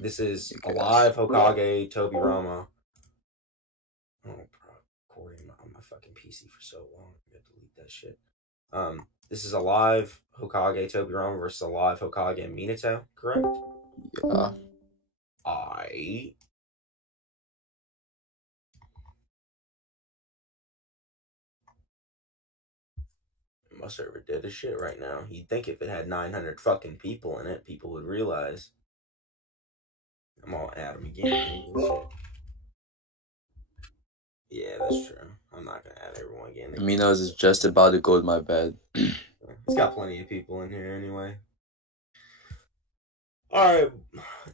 This is I guess. Alive Hokage Tobirama. Oh, bro, recording on my fucking PC for so long. I gotta delete that shit. This is Alive Hokage Tobirama versus Alive Hokage Minato, correct? Yeah. My server dead as shit right now. You'd think if it had 900 fucking people in it, people would realize. I'm gonna add them again. Yeah, that's true. I'm not gonna add everyone again. Minos is just about to go to my bed. He's got plenty of people in here anyway. Alright.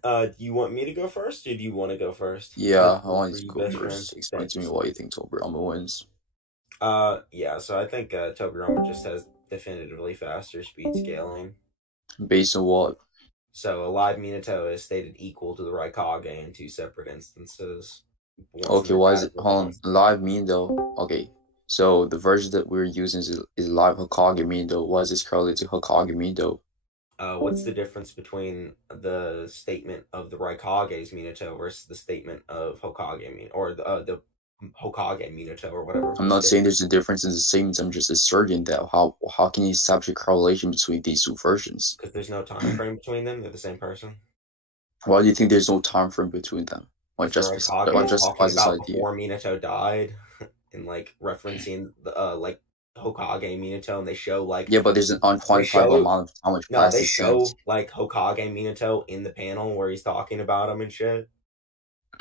Do you want me to go first, or do you want to go first? Yeah, I want you to go first. Explain to me why you think Tobirama wins. Yeah, so I think Tobirama just has definitively faster speed scaling. Based on what? So Alive Minato is stated equal to the Raikage in 2 separate instances. Okay, why is it? Hold on, Live Minato. Okay, so the version that we're using is Live Hokage Minato. Why is this correlated to Hokage Minato? What's the difference between the statement of the Raikage's Minato versus the statement of Hokage Minato, or the Hokage Minato, or whatever? I'm not saying there's a difference in the statements. I'm just asserting that how can you establish a correlation between these two versions? Because there's no time frame between them. They're the same person. Why do you think there's no time frame between them? What justifies this idea? Before Minato died, and like referencing the like Hokage Minato, and they show like but there's an unquantifiable amount of time which passes. No, they show like Hokage Minato in the panel where he's talking about him and shit.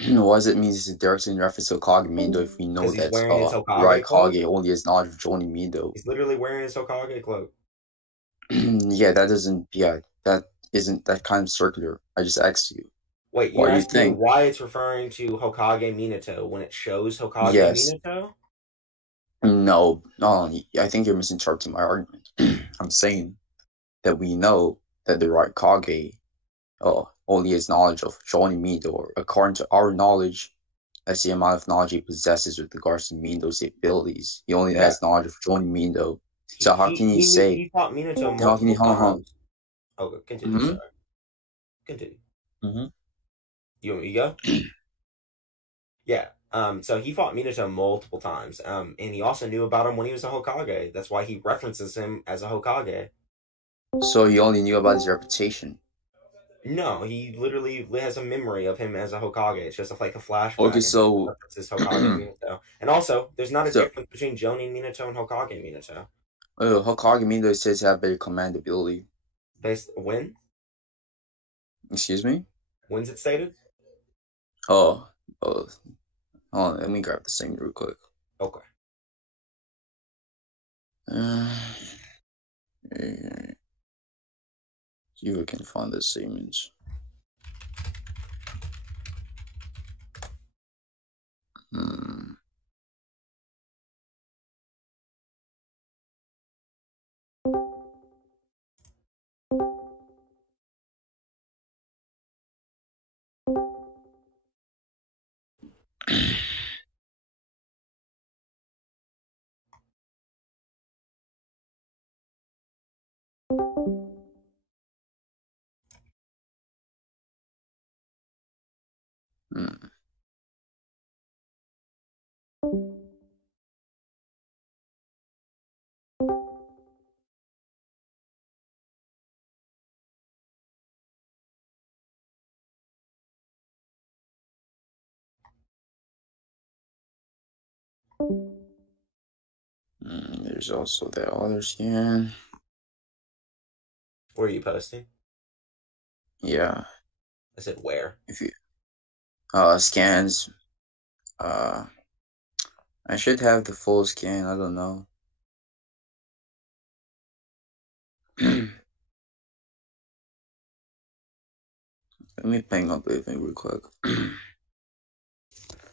What does it mean? This is directly in reference to Hokage Minato if we know that Raikage only has knowledge of joining Minato. He's literally wearing his Hokage cloak. Yeah, that doesn't. Yeah, that isn't that kind of circular. I just asked you. Wait, you're asking why it's referring to Hokage Minato when it shows Hokage Minato? No, I think you're misinterpreting my argument. I'm saying that we know that the Raikage only has knowledge of joining Minato, or according to our knowledge, that's the amount of knowledge he possesses with regards to Minato's abilities. He only has knowledge of joining Minato. So how can you say? He fought Minato multiple times. Okay, continue. Sorry. Continue. You want me to go? Yeah. So he fought Minato multiple times. And he also knew about him when he was a Hokage. That's why he references him as a Hokage. So he only knew about his reputation. No, he literally has a memory of him as a Hokage. It's just like a flashback. Okay, so references Hokage Minato. And also, there's not a difference between Jonin Minato and Hokage Minato. Hokage Minato says to have better command ability. Based when? Excuse me? When's it stated? Hold on, let me grab the thing real quick. Okay. See if I can find the statements. There's also the other scan. Where are you posting? Yeah. I said where? If you scans. I should have the full scan. I don't know. Let me ping up everything real quick.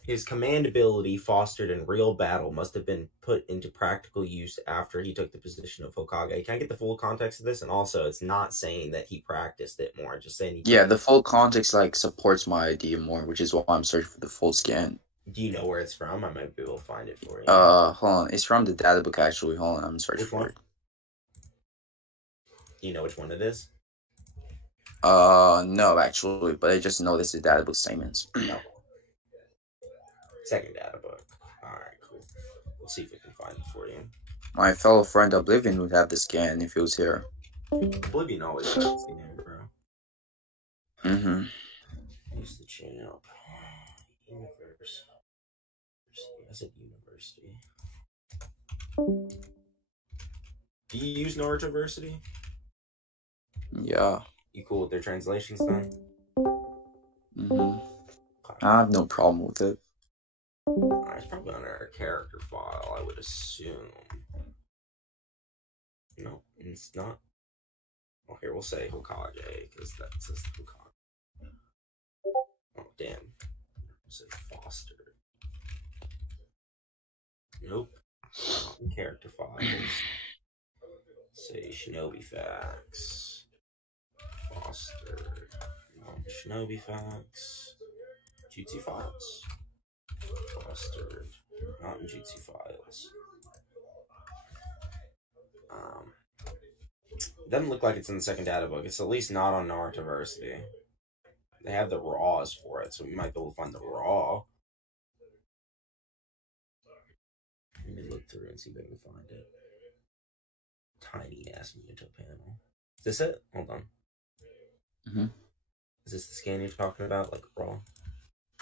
His command ability fostered in real battle must have been put into practical use after he took the position of Hokage. Can I get the full context of this? And also, it's not saying that he practiced it more. Just saying the full context supports my idea more, which is why I'm searching for the full scan. Do you know where it's from? I might be able to find it for you. Hold on. It's from the data book, actually. Hold on, I'm searching for it. Do you know which one it is? No, actually, but I just noticed the data book statements. No. Second data book. Alright, cool. Let's see if we can find it for you. My fellow friend Oblivion would have the scan if he was here. Oblivion always has the scan, bro. Mm-hmm. Use the channel. Universe. I said university. Do you use Neurodiversity? Yeah. You cool with their translations then? Mm-hmm. I have no problem with it. It's probably on our character file, I would assume. No, it's not. Oh, here we'll say Hokage, because that says Hokage. Oh, damn. We'll say Foster. Nope. Not in character files. Say Shinobi Facts. Foster. Not Shinobi Facts. Jutsu Files. Fostered. Not in Jutsu Files. Doesn't look like it's in the second data book. It's at least not on Narutoversity. They have the raws for it, so we might be able to find the raw. Let me look through and see if I can find it. Tiny ass Minato panel. Is this it? Hold on. Mm-hmm. Is this the scan you're talking about, like raw?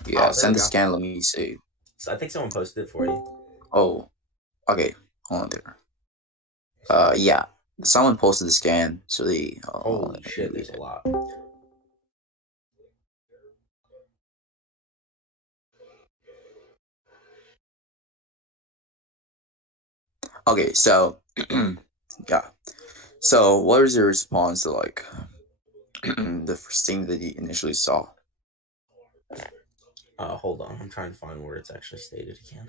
Yeah, send the scan. Let me see. So I think someone posted it for you. Oh, okay. Hold on there. Yeah, someone posted the scan. So the holy shit, there's a lot. Okay, so yeah. So what was your response to like the first thing that you initially saw? Hold on, I'm trying to find where it's actually stated again.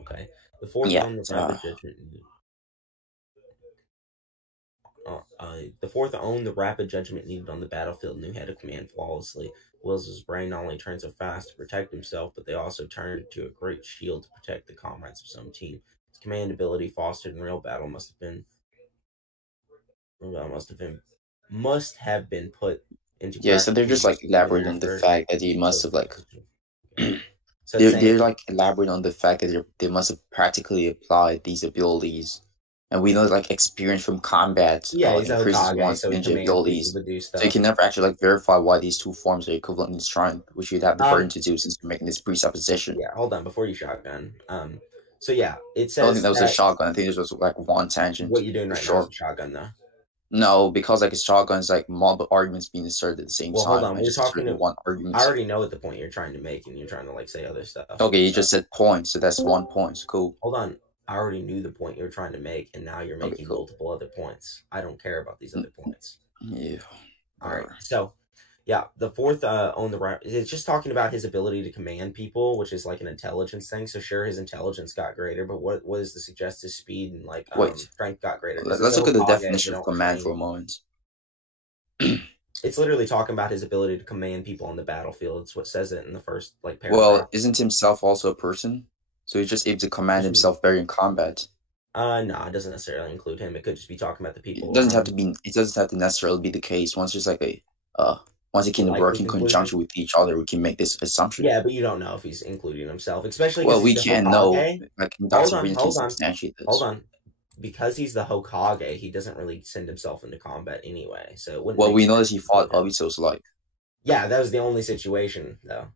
Okay, the fourth on the rapid judgment. The fourth owned the rapid judgment needed on the battlefield and knew how to command flawlessly. Will's brain not only turned so fast to protect himself, but they also turned to a great shield to protect the comrades of his own team. His command ability fostered in real battle must have been put into yeah. So they're just like elaborating on the fact that he must have like so they're like elaborating on the fact that they must have practically applied these abilities. And we know like experience from combat increases one's ninja abilities. So you can never actually like verify why these two forms are equivalent in strength, which you'd have the burden to do since you're making this presupposition. Yeah, hold on, before you shotgun. So yeah, it says I don't think that was a shotgun. I think this was like one tangent. What you're doing right now is a shotgun though. No, because like a shotgun is like multiple arguments being asserted at the same time. Hold on, we're talking to one argument. I already know what the point you're trying to make, and you're trying to like say other stuff. Okay, you just said points, so that's 1 point. Cool. Hold on, I already knew the point you're trying to make, and now you're making multiple other points. I don't care about these other points. Yeah. All right. So, yeah, the fourth on the right. It's just talking about his ability to command people, which is like an intelligence thing. So sure, his intelligence got greater, but what is the suggested speed and like strength got greater? Let's look at the definition of command for a moment. It's literally talking about his ability to command people on the battlefield. It's what says it in the first like paragraph. Well, isn't himself also a person? So he's just able to command himself better in combat. No, it doesn't necessarily include him. It could just be talking about the people. It doesn't have to be. It doesn't have to necessarily be the case. Once there's like once they can work in conjunction with each other, we can make this assumption. Yeah, but you don't know if he's including himself, especially. Well, we can't know. Like, hold on. Because he's the Hokage, he doesn't really send himself into combat anyway. So we know that he fought Obito's life. Yeah, that was the only situation, though.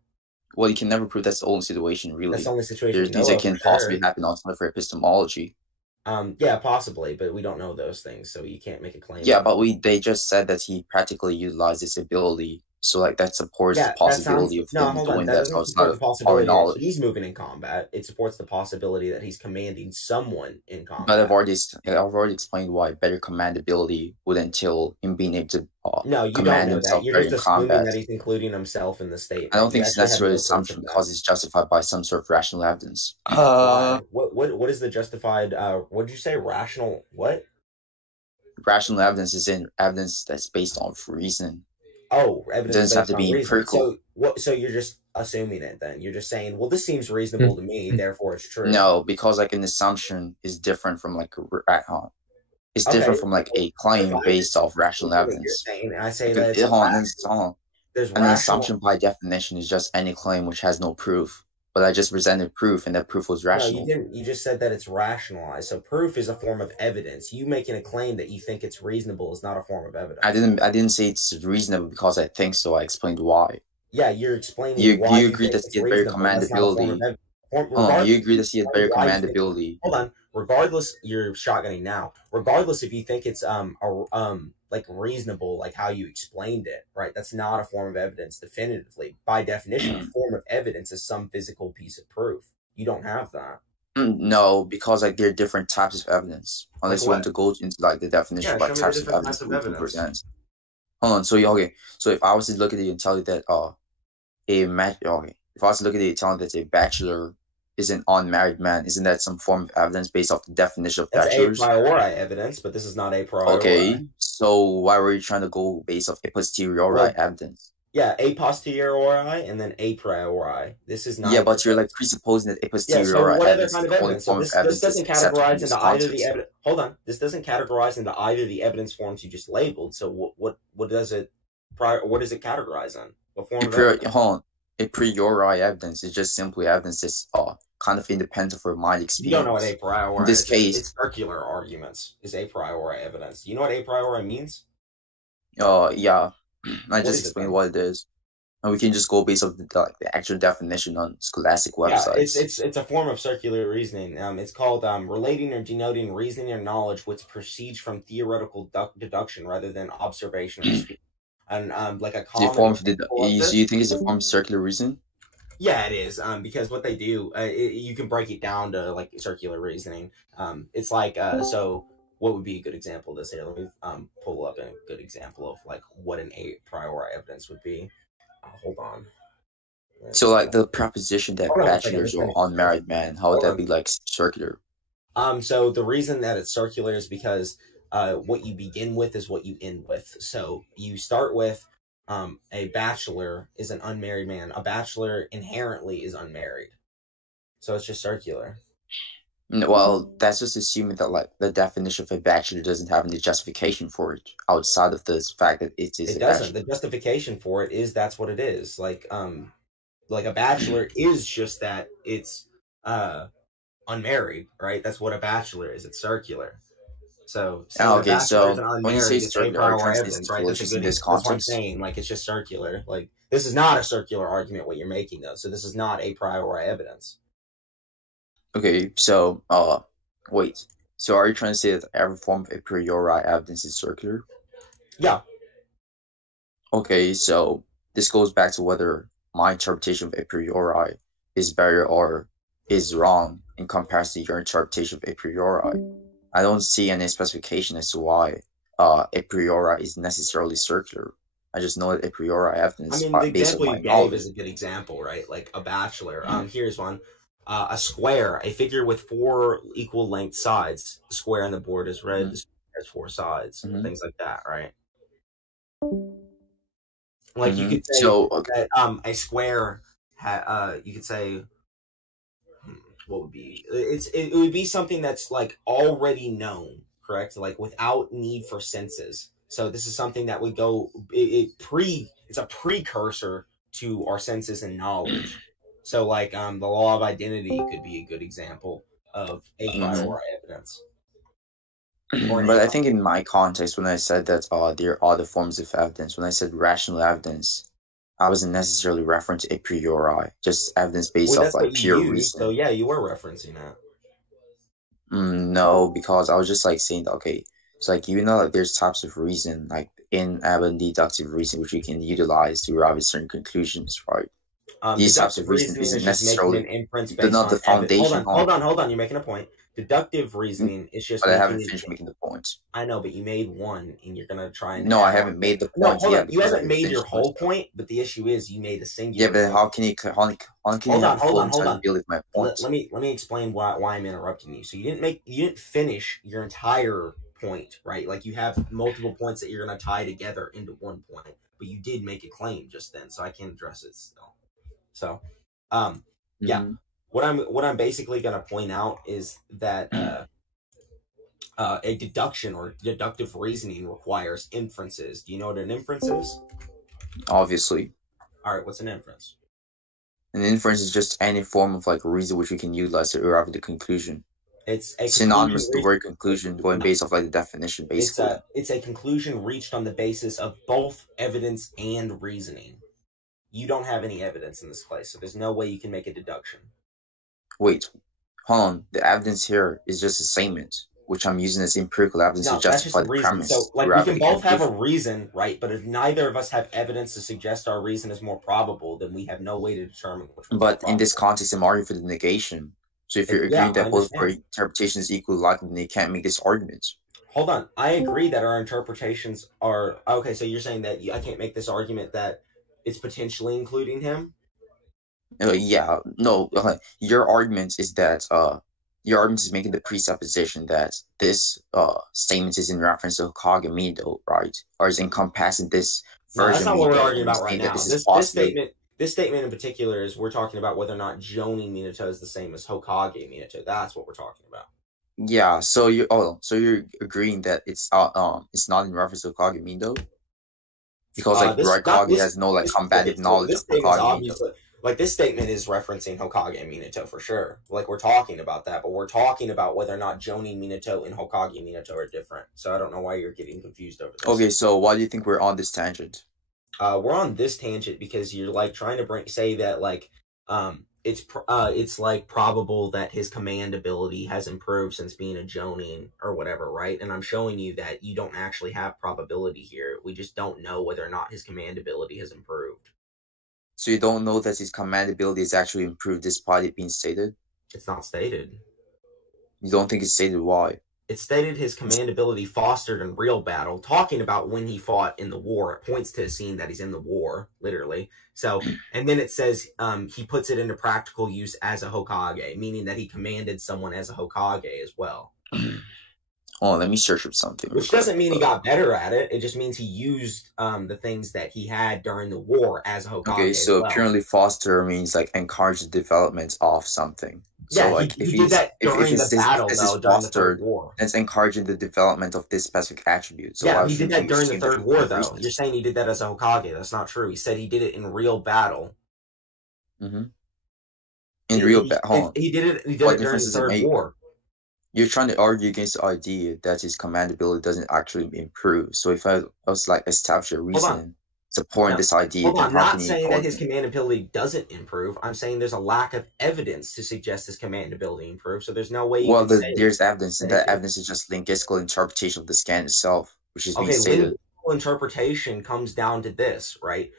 Well, you can never prove that's the only situation, really. That's the only situation. There's things that can possibly happen outside for epistemology. Yeah, possibly, but we don't know those things, so you can't make a claim. Yeah, but they just said that he practically utilized this ability, so like that supports the possibility of him doing that. So it's not our knowledge. He's moving in combat. It supports the possibility that he's commanding someone in combat. But I've already explained why better command ability would entail him being able to no, you command don't know himself that. You're just assuming that he's including himself in the statement. I don't think it's necessarily an assumption because it's justified by some sort of rational evidence. What is the justified? What did you say? Rational what? Rational evidence is in evidence that's based on reason. Oh, evidence doesn't have to be empirical. So you're just assuming it then. You're just saying, well, this seems reasonable to me, therefore it's true. No, because like an assumption is different from like It's different from like a claim based off rational evidence. What you're saying, and I say Because, that it's hold on. There's An assumption by definition is just any claim which has no proof. But I just presented proof, and that proof was rational. No, you didn't. You just said that it's rationalized. So proof is a form of evidence. You making a claim that you think it's reasonable is not a form of evidence. I didn't say it's reasonable because I think so. I explained why. Yeah, you're explaining why. Do you agree that he had better commandability? Hold on. You agree that he had better commandability? Hold on. Regardless, you're shotgunning now. Regardless, if you think it's like reasonable, like how you explained it, right? That's not a form of evidence definitively. By definition, a form of evidence is some physical piece of proof. You don't have that. No, because like there are different types of evidence. Unless you want to go into like the definition by types of evidence we can present. Hold on. So okay. So if I was to look at it and tell you that if I was to look at it and tell you that a bachelor is an unmarried man, isn't that some form of evidence based off the definition of bachelors? That's a priori evidence, but this is not a priori. Okay, so why were you trying to go based off a posteriori evidence? Yeah, a posteriori and then a priori. This is not. Yeah, but you're like presupposing that a posteriori evidence is the only form of evidence. This doesn't categorize into either the evidence. Hold on, this doesn't categorize into either the evidence forms you just labeled. So what does it categorize in? What form of evidence? Hold on. A priori evidence is just simply evidence that's kind of independent of mind experience. You don't know what a priori is. In this case, it's circular arguments is a priori evidence. You know what a priori means? Yeah. I just explained what it is. And we can just go based off the actual definition on scholastic websites. Yeah, it's a form of circular reasoning. It's called relating or denoting reasoning or knowledge which proceeds from theoretical deduction rather than observation or speech. And like a common you think it's a form of circular reasoning? Yeah, it is. Because what they do, you can break it down to like circular reasoning. It's like so. What would be a good example of this here? Let me pull up a good example of like what an a priori evidence would be. Hold on. So like the proposition that bachelors are unmarried men, how would that be like circular? So the reason that it's circular is because what you begin with is what you end with. So you start with a bachelor is an unmarried man. A bachelor inherently is unmarried. So it's just circular. Well, that's just assuming that like the definition of a bachelor doesn't have any justification for it outside of the fact that it is. It doesn't. The justification for it is that's what it is. Like a bachelor is just that it's unmarried, right? That's what a bachelor is. It's circular. So okay, so when you say circular, are you trying to say right? That's what I'm saying. Like it's just circular. Like this is not a circular argument what you're making though. So this is not a priori evidence. Okay, so wait. So are you trying to say that every form of a priori evidence is circular? Yeah. Okay, so this goes back to whether my interpretation of a priori is better or is wrong in comparison to your interpretation of a priori. I don't see any specification as to why a priori is necessarily circular. I just know that a priori evidence. I mean, the example you gave is a good example, right? Like a bachelor. Here's one. A square, a figure with 4 equal length sides. The square on the board is red. The square has 4 sides. Things like that, right? Like you could say that a square. You could say what would be it would be something that's like already known, correct? Like without need for senses. So this is something that would go. It's a precursor to our senses and knowledge. So, like, the law of identity could be a good example of a priori evidence. But I think in my context, when I said that there are other forms of evidence, when I said rational evidence, I wasn't necessarily referring to a priori, just evidence based off like pure reason. So yeah, you were referencing that. No, because I was just like saying, okay, so like like there's types of reason, like in deductive reason, which we can utilize to arrive at certain conclusions, right? These types of reasoning isn't necessarily an inference based not the foundation. Hold on. You're making a point. Deductive reasoning is just. But I haven't finished making the point. I know, but you made one, and you're gonna try and. No, I haven't made the point yet. You haven't made your whole point, but the issue is you made a singular. Yeah, but how can you? Hold on. My point? Let me explain why I'm interrupting you. So you didn't finish your entire point, right? Like you have multiple points that you're gonna tie together into one point, but you did make a claim just then, so I can't address it still. So, yeah, what I'm basically gonna point out is that a deduction or deductive reasoning requires inferences. Do you know what an inference is? Obviously. All right, what's an inference? An inference is just any form of like reason which we can utilize to arrive at the conclusion. It's a synonymous to the word conclusion, going based off like the definition, basically. It's a conclusion reached on the basis of both evidence and reasoning. You don't have any evidence in this case, so there's no way you can make a deduction. Wait, hold on. The evidence here is just a statement, which I'm using as empirical evidence to justify the premise. So, like, we can both have a reason, right? But if neither of us have evidence to suggest our reason is more probable, then we have no way to determine which one's But in this context, I'm arguing for the negation. So if you're agreeing that both interpretations equally likely, then you can't make this argument. Hold on. I agree that our interpretations are... Okay, so you're saying that I can't make this argument that it's potentially including him? Yeah. No, your argument is that... your argument is making the presupposition that this statement is in reference to Hokage Minato, right? Or is encompassing this version. No, that's not what we're arguing about right now. This statement in particular is we're talking about whether or not Jonin Minato is the same as Hokage Minato. That's what we're talking about. Yeah. So you're agreeing that it's not in reference to Hokage Minato? Because like Hokage has no like combative knowledge of Hokage Minato. Like, this statement is referencing Hokage and Minato for sure. Like, we're talking about that, but we're talking about whether or not Jonin Minato and Hokage Minato are different. So I don't know why you're getting confused over this. Okay, so why do you think we're on this tangent? We're on this tangent because you're, like, trying to say that, like, it's, like, probable that his command ability has improved since being a Jonin or whatever, right? And I'm showing you that you don't actually have probability here. We just don't know whether or not his command ability has improved. So you don't know that his command ability is actually improved despite it being stated? It's not stated. You don't think it's stated why? It's stated his command ability fostered in real battle, talking about when he fought in the war. It points to a scene that he's in the war, literally. So, and then it says he puts it into practical use as a Hokage, meaning that he commanded someone as a Hokage as well. Oh, let me search up something. Which doesn't mean he got better at it. It just means he used the things that he had during the war as a Hokage. Okay, so purely foster means like encourage the development of something. Yeah, so like he did that during the battle, though, during the Third War. It's encouraging the development of this specific attribute. So yeah, he did that during the Third War, though. You're saying he did that as a Hokage. That's not true. He said he did it in real battle. Mm-hmm. In real battle. He did it during the Third War. You're trying to argue against the idea that his command ability doesn't actually improve. So if I was like establish a reason supporting this idea, I'm not saying that his command ability doesn't improve. I'm saying there's a lack of evidence to suggest his command ability improves. So there's no way. There's evidence, and that evidence is just linguistical interpretation of the scan itself, which is being stated. Linguistical interpretation comes down to this, right?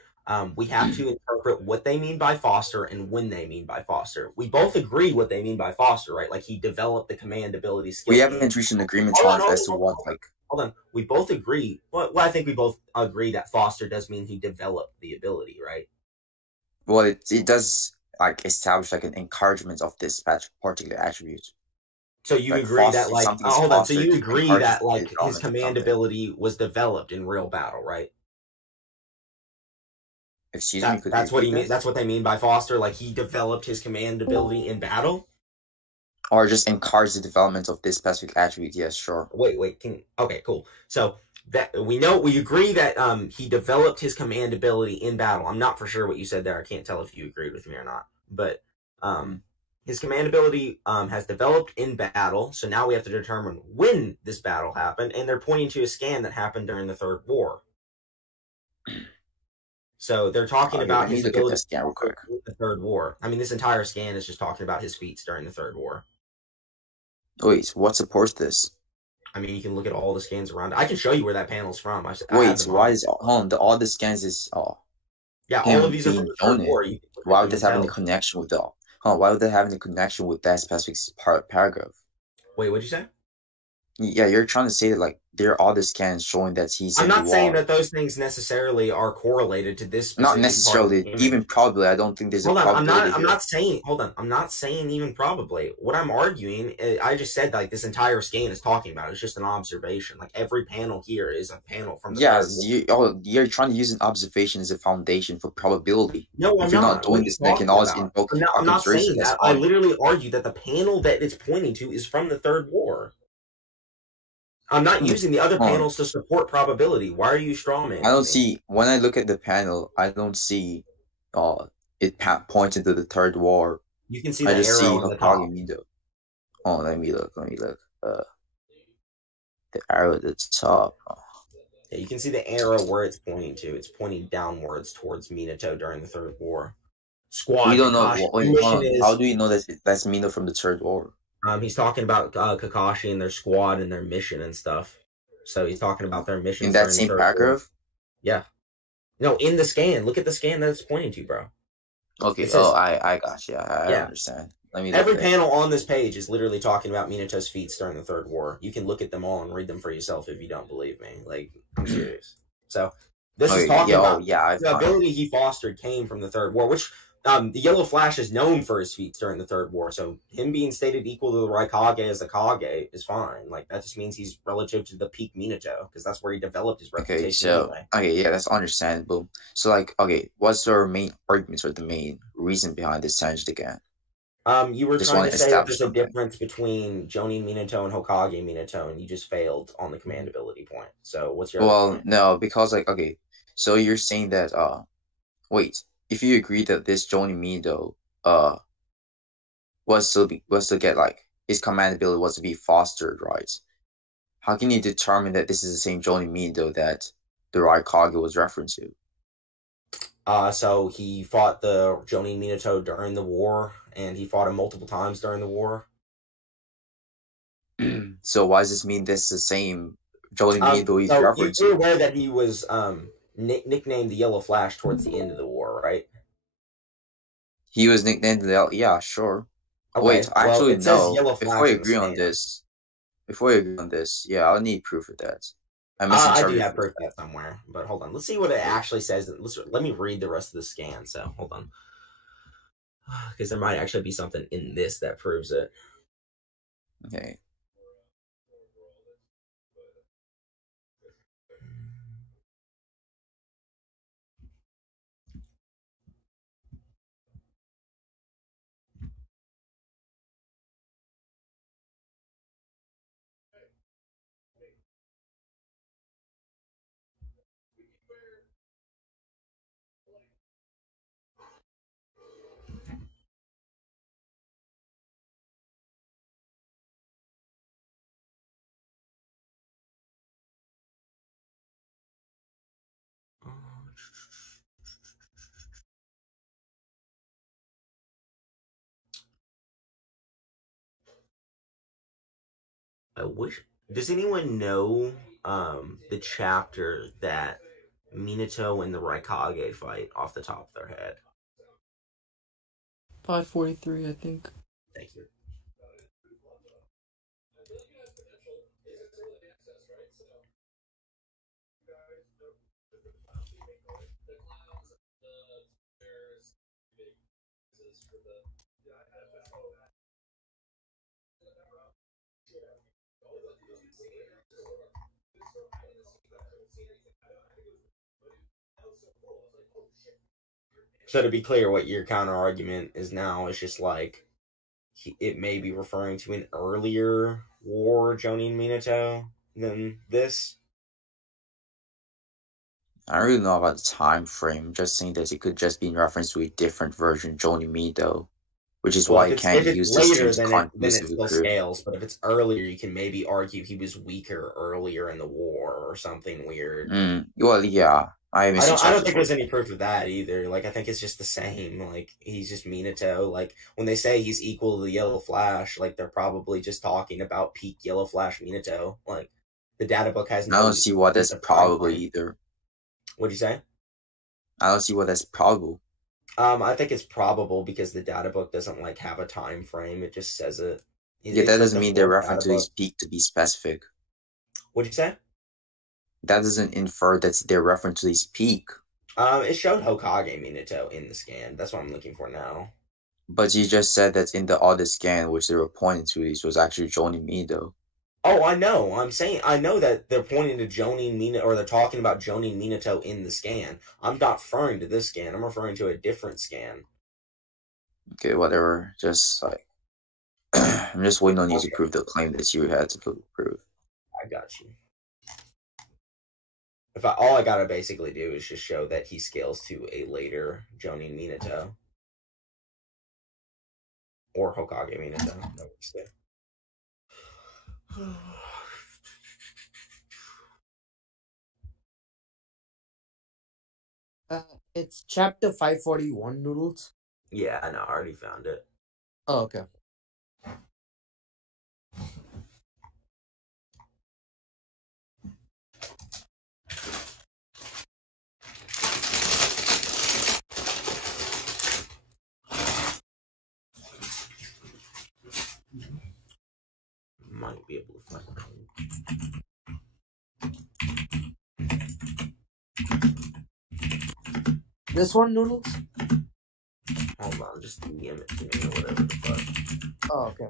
We have to interpret what they mean by foster and when they mean by foster. We both agree what they mean by foster, right? Like, he developed the command ability skill. We haven't reached an agreement as to what, like... Hold on. We both agree. Well, I think we both agree that foster does mean he developed the ability, right? Well, it does, like, establish, like, an encouragement of this particular attribute. So you agree that, like... hold on. So you agree that, like, his command ability was developed in real battle, right? Excuse me, that's what he means. That's what they mean by foster. Like, he developed his command ability in battle, or just encourage the development of this specific attribute. Yes, sure. Wait. Okay, cool. So that we agree that he developed his command ability in battle. I'm not for sure what you said there. I can't tell if you agreed with me or not. But his command ability has developed in battle. So now we have to determine when this battle happened, and they're pointing to a scan that happened during the Third War. So they're talking about his ability real quick. In the Third War. I mean, this entire scan is just talking about his feats during the Third War. Wait, what supports this? I mean, you can look at all the scans around. I can show you where that panel's from. Why is all the scans is yeah, all of these are from the Third War. Why would this have any connection with why would that have any connection with that specific paragraph? Wait, what'd you say? Yeah, you're trying to say that, like, there are all the scans showing that he's. I'm not saying that those things necessarily are correlated to this. Not necessarily, even probably. I don't think there's a probability. I'm not saying. Hold on, I'm not saying even probably. What I'm arguing, I just said, like, this entire scan is talking about. It's just an observation. Like, every panel here is a panel from. You're trying to use an observation as a foundation for probability. No, if you're not doing this, then you can always invoke. I'm not saying that. I literally argue that the panel that it's pointing to is from the Third War. I'm not using the other panels to support probability. Why are you strawmanning me? I don't see, when I look at the panel, I don't see it pointing to the third war. You can see the arrow on the top. Mido. Oh, let me look. The arrow at the top. Oh. Yeah, you can see the arrow where it's pointing to. It's pointing downwards towards Minato during the Third War. Squad. We don't know. Wait, how do we know that that's Minato from the Third War? He's talking about Kakashi and their squad and their mission and stuff. So he's talking about their mission in that same paragraph. Yeah. No, in the scan. Look at the scan that it's pointing to, bro. Okay. Says, I got you. I understand. Every panel on this page is literally talking about Minato's feats during the Third War. You can look at them all and read them for yourself if you don't believe me. Like, I'm serious. So this is talking about the ability he fostered came from the Third War, which the Yellow Flash is known for his feats during the Third War. So him being stated equal to the Raikage as a Kage is fine. Like, that just means he's relative to the peak Minato, because that's where he developed his reputation. That's understandable. So, like, what's our main arguments or the main reason behind this tangent again? You were trying to say that there's a difference between Jonin Minato and Hokage Minato, and you just failed on the command ability point. So what's your point? No, because so you're saying that if you agree that this Jonin Minato was to get his command ability was to be fostered, right? How can you determine that this is the same Jonin Minato that the Raikage was referenced to? So he fought the Jonin Minato during the war, and he fought him multiple times during the war. So why does this mean this is the same Jonin Minato he's referenced to? You're aware that he was nicknamed the Yellow Flash towards the end of the war, right? He was nicknamed yeah, sure. Okay, wait, actually no. Before we agree on this, yeah, I'll need proof of that. I do have proof of that somewhere, but hold on. Let's see what it actually says. Let me read the rest of the scan. So hold on, because there might actually be something in this that proves it. Okay. Does anyone know the chapter that Minato and the Raikage fight off the top of their head? 543, I think. Thank you. So to be clear, what your counter argument is now is just like it may be referring to an earlier war, Jonin Minato, than this. I don't really know about the time frame. Just saying that it could just be in reference to a different version, Jonin Minato, which is why you can't use this to conclusively prove. Scales, but if it's earlier, you can maybe argue he was weaker earlier in the war or something weird. Well, yeah. I don't think there's any proof of that either. Like, I think it's just the same. Like, he's just Minato. Like, when they say he's equal to the Yellow Flash, like, they're probably just talking about peak Yellow Flash Minato. Like, the data book has no... I don't see why that's probable either. What'd you say? I don't see why that's probable. I think it's probable because the data book doesn't, like, have a time frame. It just says it. Yeah, that doesn't mean they're referring to his peak to be specific. What'd you say? That doesn't infer that they're referring to his peak. It showed Hokage Minato in the scan. That's what I'm looking for now. But you just said that in the other scan, which they were pointing to, this was actually Jonin Minato. Oh, I know. I know that they're pointing to Jonin Minato, or they're talking about Jonin Minato in the scan. I'm not referring to this scan. I'm referring to a different scan. Okay, whatever. Just like I'm just waiting on you to prove the claim that you had to prove. I got you. All I gotta basically do is just show that he scales to a later Jonin Minato. Or Hokage Minato. That works too. It's chapter 541, Noodles. Yeah, I know. I already found it. Oh, okay. Might be able to find it. This one, Noodles? Hold on, just DM it to me or whatever the fuck. Oh, okay.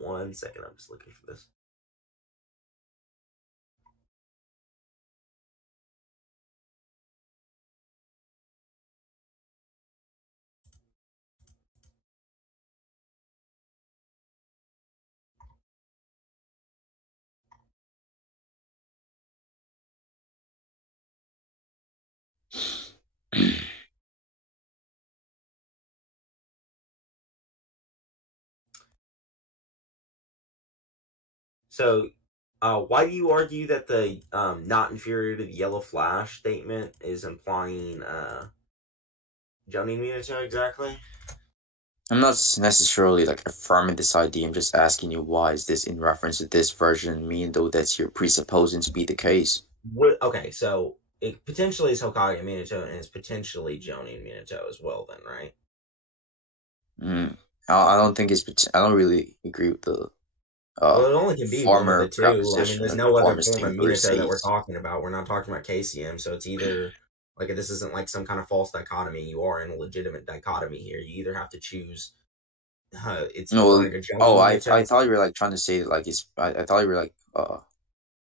One second, I'm just looking for this. So, why do you argue that the not inferior to the Yellow Flash statement is implying Jonin Minato exactly? I'm not necessarily like affirming this idea. I'm just asking you why is this in reference to this version, mean though that's you're presupposing to be the case. Okay, so it potentially is Hokage Minato and it's potentially Jonin Minato as well, then, right? I don't think it's. I don't really agree with the. Well, it only can be one of the two. I mean, there's no other form of Minato that we're talking about. We're not talking about KCM, so it's either like this isn't like some kind of false dichotomy. You are in a legitimate dichotomy here. You either have to choose. It's no. I thought you were like trying to say like it's. I thought you were like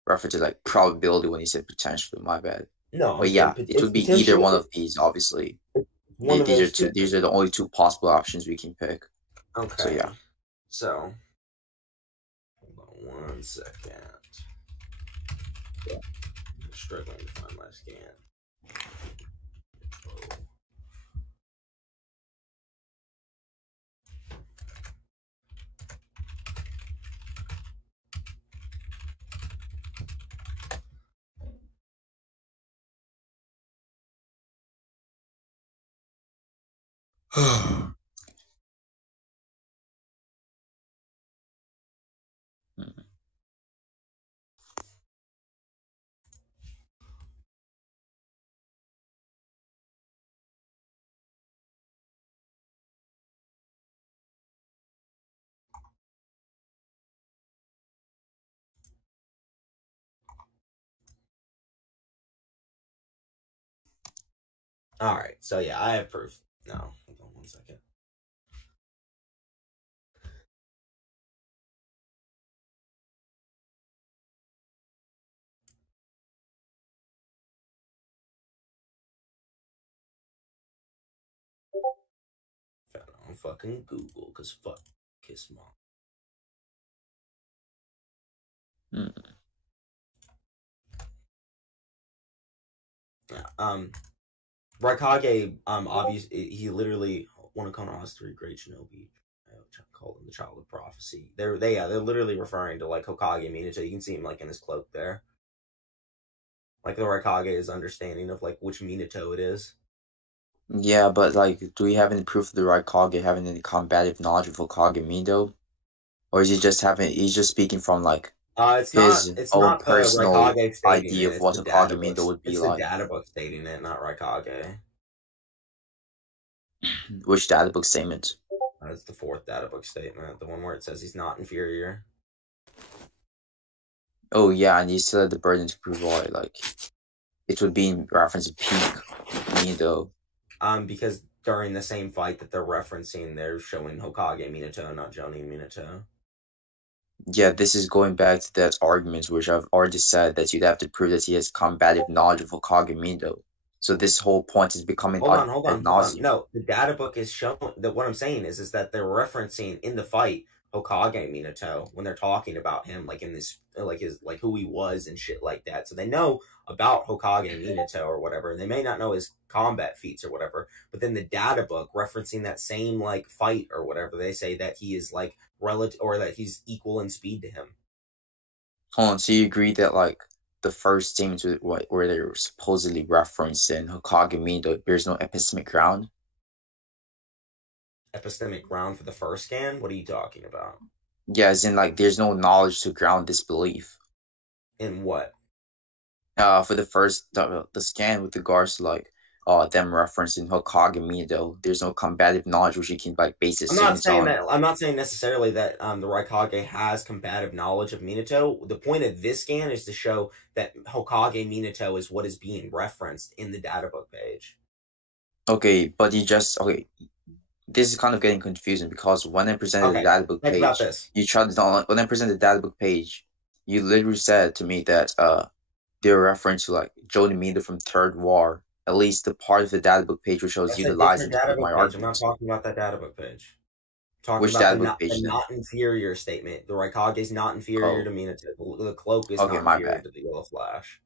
referencing like probability when you said potentially. My bad. No, but yeah, it would be either one of these. Obviously, these are the only two possible options we can pick. Okay. So yeah. So. Hold on 1 second. Yeah. I'm struggling to find my scan. All right, so yeah, I have proof. No, hold on 1 second. Found it on fucking Google, cause fuck Kiss Mom. Yeah, Raikage, obviously, he literally one of Konoha's 3 great shinobi. Call them the Child of Prophecy. They're literally referring to like Hokage Minato. You can see him like in his cloak there. Like the Raikage is understanding of like which Minato it is. Yeah, but like, do we have any proof of the Raikage having any combative knowledge of Hokage Mido? Or is he just he's just speaking from like it's not personal idea of what Hokage Mido would be like? It's the data book stating it, not Raikage. Which data book statement? That's the fourth data book statement, the one where it says he's not inferior. Oh yeah, and you still have the burden to prove why. Like, it would be in reference to peak Minato. Because during the same fight that they're referencing, they're showing Hokage Minato, not Jonin Minato. Yeah, this is going back to that argument which I've already said that you'd have to prove that he has combative knowledge of Hokage Minato. So this whole point is becoming Hold on. No, the data book is showing that what I'm saying is that they're referencing in the fight Hokage Minato when they're talking about him, like in this, like his, like who he was and shit like that. So they know about Hokage Minato or whatever. They may not know his combat feats or whatever, but then the data book referencing that same like fight or whatever, they say that he is like relative or that he's equal in speed to him. Hold on, so you agree that like the first statements where they were supposedly referencing Hokage Minato, there's no epistemic ground? Epistemic ground for the first scan? What are you talking about? Yeah, as in like there's no knowledge to ground this belief. In what? For the first the scan with regards to like them referencing Hokage Minato, there's no combative knowledge which you can like base it. I'm not saying necessarily that the Raikage has combative knowledge of Minato. The point of this scan is to show that Hokage Minato is what is being referenced in the databook page. Okay, but you just this is kind of getting confusing because when I presented the databook page, about this. You tried to when I presented the databook page, you literally said to me that they're referring to like Jonin Minato from Third War. At least the part of the databook page which shows utilizing my argument. I'm not talking about that databook page. I'm talking about the not inferior statement. The Raikage is not inferior to Minato. The cloak is not inferior to the Yellow Flash.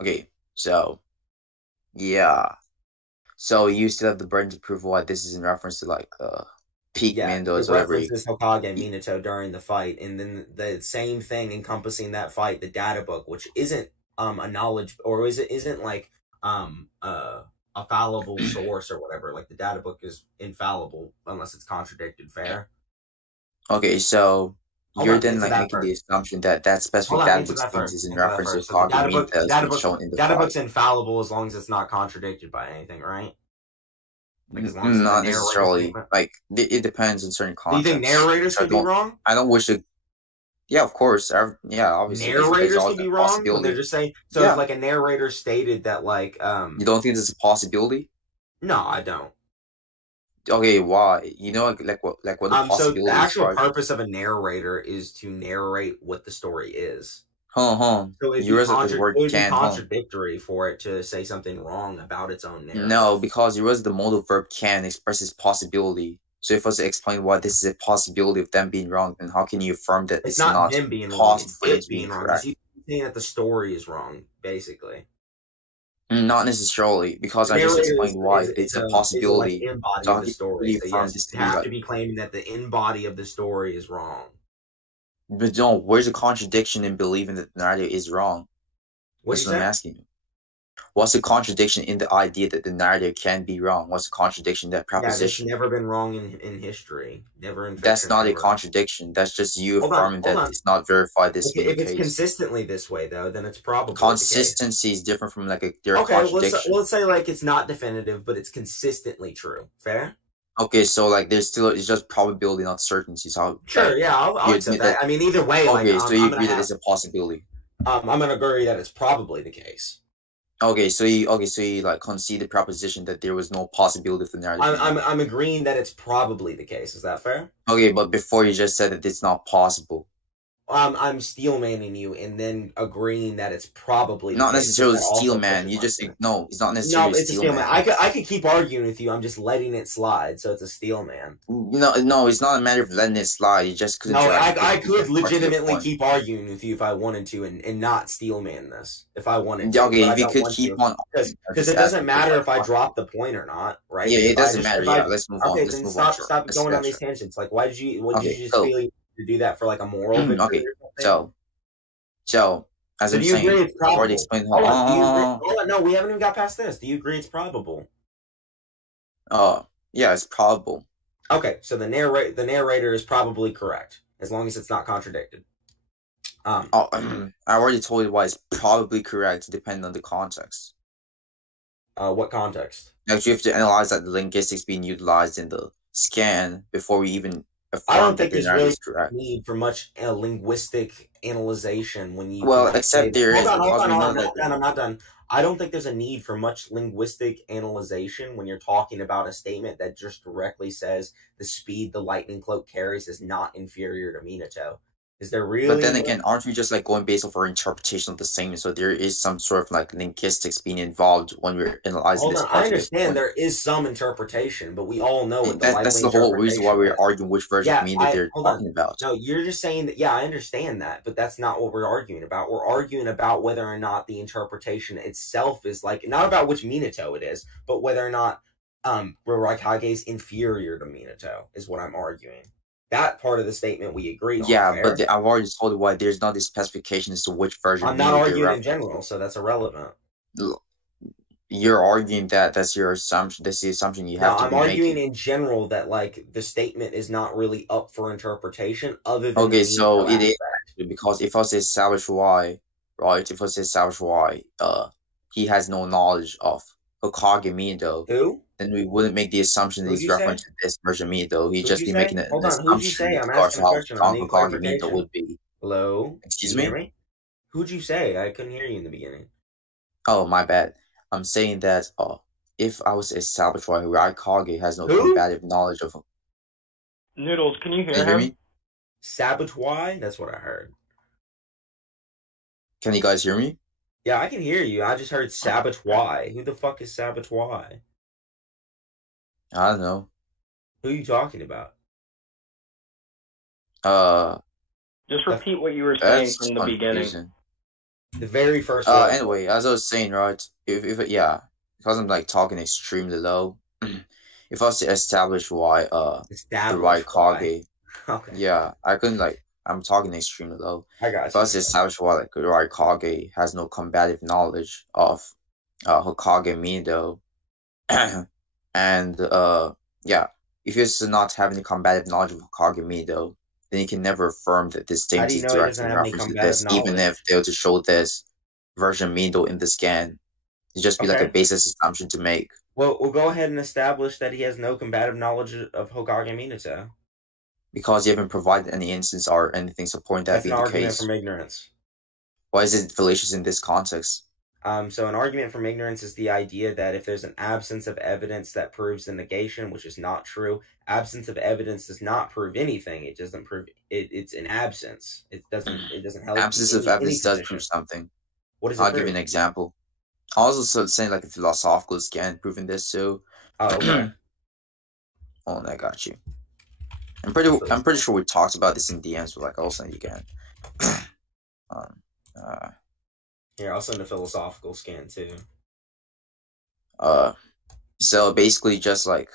Okay. So, yeah. So you still have the burden to prove why this is in reference to like peak Minato or whatever. References Hokage and Minato during the fight, and then the same thing encompassing that fight, the data book, which isn't a knowledge or isn't like a fallible source or whatever. Like the data book is infallible unless it's contradicted. Fair. Okay, so you're then like making the assumption that that specific data book statement is in reference to Hokage Minato as been shown in the fight. Data book's infallible as long as it's not contradicted by anything, right? Like as long as not necessarily. Like it depends on certain contexts. Do you think narrators could be wrong? I don't wish to. Yeah, of course. Yeah, obviously. Narrators could be wrong. When they're just saying. So if like a narrator stated that like You don't think this is a possibility? No, I don't. Okay, why? You know, like what the possibility so the actual purpose of a narrator is to narrate what the story is. So it'd be contradictory for it to say something wrong about its own narrative. No, because the modal verb can expresses possibility. So if I was to explain why this is a possibility of them being wrong, then how can you affirm that it's not them being wrong? It's it being wrong. He's saying that the story is wrong, basically. Not necessarily, because I just explained why it's a possibility. It's like in-body of the story. So yes, you have to be claiming that the in-body of the story is wrong. But no, where's the contradiction in believing that the narrative is wrong? That's what I'm asking you. What's the contradiction in the idea that the narrative can be wrong? What's the contradiction in that proposition? Yeah, it's never been wrong in history. Never in fiction. That's not a contradiction. That's just you affirming that it's not verified this being the case. If it's consistently this way, though, then it's probably consistency is different from like a contradiction. Let's say like it's not definitive, but it's consistently true. Fair? Okay, so like there's still it's just probability, not certainty. So sure, yeah, I'll accept that. I mean, either way. Okay, so you agree that it's a possibility. I'm gonna agree that it's probably the case. Okay, so you like concede the proposition that there was no possibility of the narrative. I'm agreeing that it's probably the case. Is that fair? Okay, but before you just said that it's not possible. I'm steelmanning you and then agreeing that it's probably not necessarily steelman. You just no, it's not necessarily it's a steelman. I could keep arguing with you. I'm just letting it slide, so it's a steelman. No, it's not a matter of letting it slide. You just couldn't. No, I could legitimately keep arguing with you if I wanted to, and not steelman this if I wanted to. Okay, if you could keep on, because it doesn't matter if I drop the point or not, right? Yeah, it doesn't matter. Yeah, let's move on. Okay, then stop going on these tangents. Like, why did you? What did you just feel? To do that for like a moral victory okay, so as I'm saying, I've already explained how. No, we haven't even got past this. Do you agree it's probable? Yeah, it's probable. Okay, so the narrator is probably correct as long as it's not contradicted. I already told you why it's probably correct, depending on the context. What context? Like, you have to analyze that the linguistics being utilized in the scan before we even I don't affirm that think the there's narrative really is correct. need for much linguistic analyzation when you Well, can just say except there hold is, on, hold because on, we hold know on, I'm that. not done, I'm not done. I don't think there's a need for much linguistic analyzation when you're talking about a statement that just directly says the speed the lightning cloak carries is not inferior to Minato. Is there really? But then again, aren't we just like going based off our interpretation of the statement? So there is some sort of like linguistics being involved when we're analyzing Hold this on, I particular understand point. there is some interpretation, but we all know what the That's likely the whole reason why interpretation we're is. arguing which version of Mina they're Hold on. talking about. No, you're just saying that. Yeah, I understand that, but that's not what we're arguing about. We're arguing about whether or not the interpretation itself is like not about which Minato it is, but whether or not Raikage is inferior to Minato is what I'm arguing. That part of the statement we agreed on. Yeah, fair? but I've already told you why there's not this specification as to which version. I'm not arguing in general, so that's irrelevant. You're arguing that that's your assumption. That's the assumption you have to be making. I'm arguing in general that like the statement is not really up for interpretation, other than okay. So it is actually, because if I say Savage Y, right? If I say Savage Y, he has no knowledge of Hokage Minato. Who? Then we wouldn't make the assumption that he's referring to this version of Minato. He'd just be making an Who'd you say? assumption I'm regards asking to a how question. strong Hokage Minato would be. Hello? Excuse Can you me? hear me? Who'd you say? I couldn't hear you in the beginning. Oh, my bad. I'm saying that if I was a Savage Y, Raikage has no combative knowledge of him. Noodles, can you hear Can you hear me? Sabotage? That's what I heard. Can you guys hear me? Yeah, I can hear you. I just heard Sabotage. Who the fuck is Sabotage? I don't know. Who are you talking about? Just repeat what you were saying from the beginning. The very first anyway, as I was saying, right, if because I'm like talking extremely low, if I was to establish why the Raikage, okay. Yeah, I couldn't like I'm talking extremely low. I got you. If I was to establish why like Raikage has no combative knowledge of Hokage Minato, and if he does not have any combative knowledge of Hokage Minato, then he can never affirm that this statement is directly in reference to this, even if they were to show this version of Minato in the scan. It'd just be like a basis assumption to make. Well, we'll go ahead and establish that he has no combative knowledge of Hokage Minato. Because you haven't provided any instance or anything supporting that being the case. That's an argument from ignorance. Why is it fallacious in this context? So an argument from ignorance is the idea that if there's an absence of evidence that proves the negation, which is not true, absence of evidence does not prove anything. It doesn't prove it. It's an absence. It doesn't help. Absence of evidence does prove something. What is it? I'll give you an example. I was also saying like a philosophical scan proving this too. Oh, okay. Oh, I got you. I'm pretty sure we talked about this in DMs, but like I'll send you again. Here, I'll send a philosophical scan too. So basically just like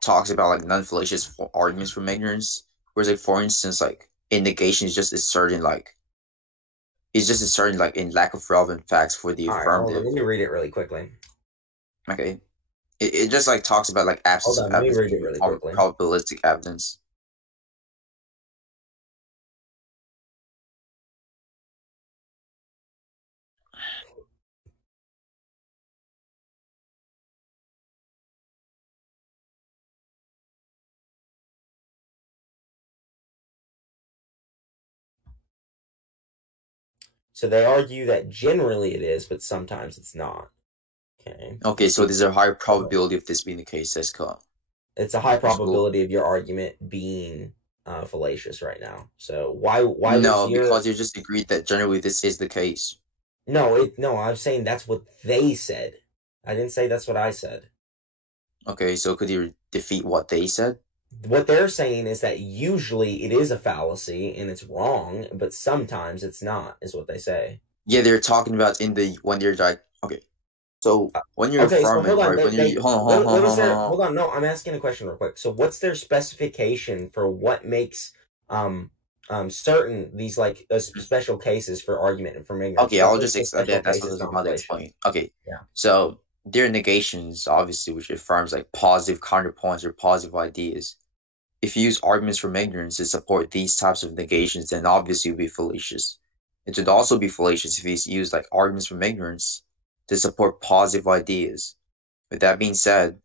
talks about like non-fallacious arguments from ignorance. Whereas like for instance, like in negation is just asserting like in lack of relevant facts for the affirmative. Let me read it really quickly. Okay. It just like talks about like absence of evidence, really probabilistic evidence. So they argue that generally it is, but sometimes it's not. Okay. Okay, so there's a higher probability of this being the case, that's cool. It's a high probability of your argument being fallacious right now. So why no, because you just agreed that generally this is the case. No, I'm saying that's what they said. I didn't say that's what I said. Okay, so could you defeat what they said? What they're saying is that usually it is a fallacy and it's wrong, but sometimes it's not, is what they say. Yeah, they're talking about when they're like, okay. So when you're affirming, hold on, no, I'm asking a question real quick. So what's their specification for what makes certain these like special cases for argument and from ignorance? Okay, I'll just explain that. That's what I was about to explain. Okay, yeah. So there are negations, obviously, which affirms like positive counterpoints or positive ideas. If you use arguments from ignorance to support these types of negations, then obviously it would be fallacious. It would also be fallacious if you use like arguments from ignorance to support positive ideas. With that being said,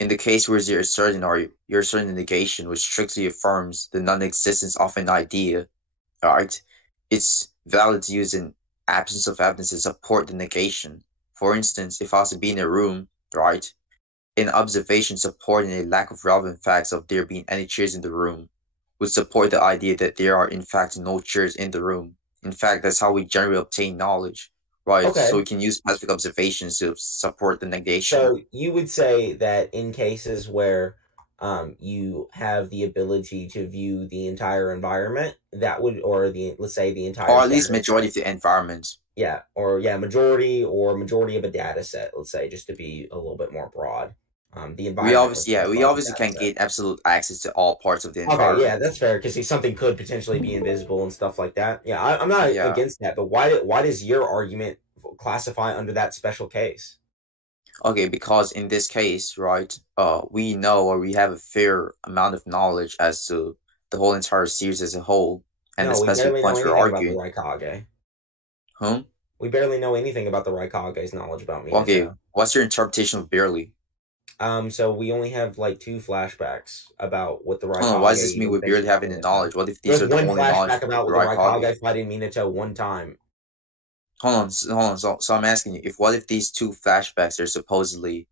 in the case where you're asserting a negation which strictly affirms the non-existence of an idea, right, it's valid to use an absence of evidence to support the negation. For instance, if I was to be in a room, right, an observation supporting a lack of relevant facts of there being any chairs in the room would support the idea that there are in fact no chairs in the room. In fact, that's how we generally obtain knowledge, right? Okay. So we can use specific observations to support the negation. So you would say that in cases where you have the ability to view the entire environment, that would, let's say the entire, or at least majority of the environment. Yeah, or majority of a data set, let's say, just to be a little bit more broad. The environment. We obviously can't get absolute access to all parts of the environment. Okay, yeah, that's fair, because something could potentially be invisible and stuff like that. Yeah, I'm not against that, but why does your argument classify under that special case? Okay, because in this case, right, we know, or we have a fair amount of knowledge as to the whole entire series as a whole, and the specific points we're arguing. We barely know anything about the Raikage's knowledge about Minato. Okay, what's your interpretation of barely? So we only have like 2 flashbacks about what the Raikage. Why does this mean we barely have any knowledge? What if these are the only knowledge about the Raikage fighting Minato one time? Hold on. So I'm asking you, what if these 2 flashbacks are supposedly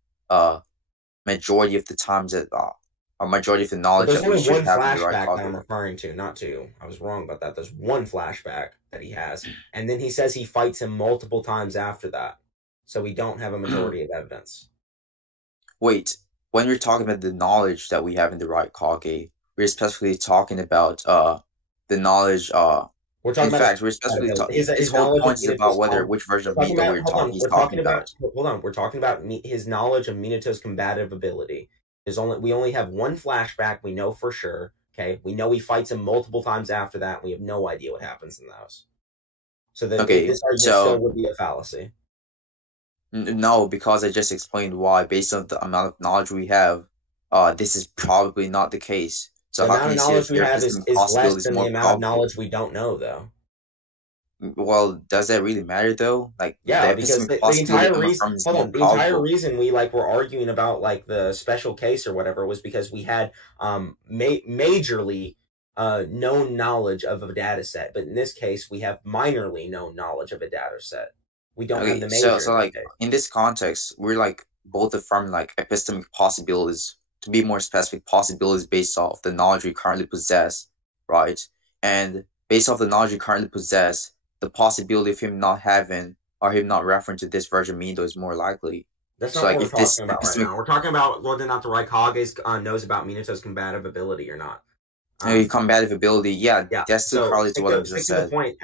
majority of the times that or majority of the knowledge that we should have in the Raikage? There's only 1 flashback that I'm referring to, not 2. I was wrong about that. There's 1 flashback that he has, and then he says he fights him multiple times after that. So we don't have a majority of evidence. Wait, when we're talking about the knowledge that we have in the Raikage, we're specifically talking about the knowledge. We're talking we're specifically talking. His whole point is about which version of Minato he's talking about. Hold on, we're talking about his knowledge of Minato's combative ability. We only have 1 flashback. We know for sure. Okay, we know he fights him multiple times after that. And we have no idea what happens in those. So this argument still would be a fallacy. No, because I just explained why. Based on the amount of knowledge we have, this is probably not the case. So the amount of knowledge we have is less than the amount of knowledge we don't know, though. Well, does that really matter, though? Like, yeah, because the entire reason we were arguing about the special case or whatever was because we had majorly known knowledge of a data set, but in this case we have minorly known knowledge of a data set. We don't have the major. So in this context, we're both affirming epistemic possibilities. To be more specific, possibilities based off the knowledge we currently possess, right? And based off the knowledge we currently possess, the possibility of him not having or him not referring to this version of Minato is more likely. That's not what we're talking about right now. We're talking about whether or not the Raikage knows about Minato's combative ability or not. Combative ability, yeah. That's still correlates to what I just said. To the point,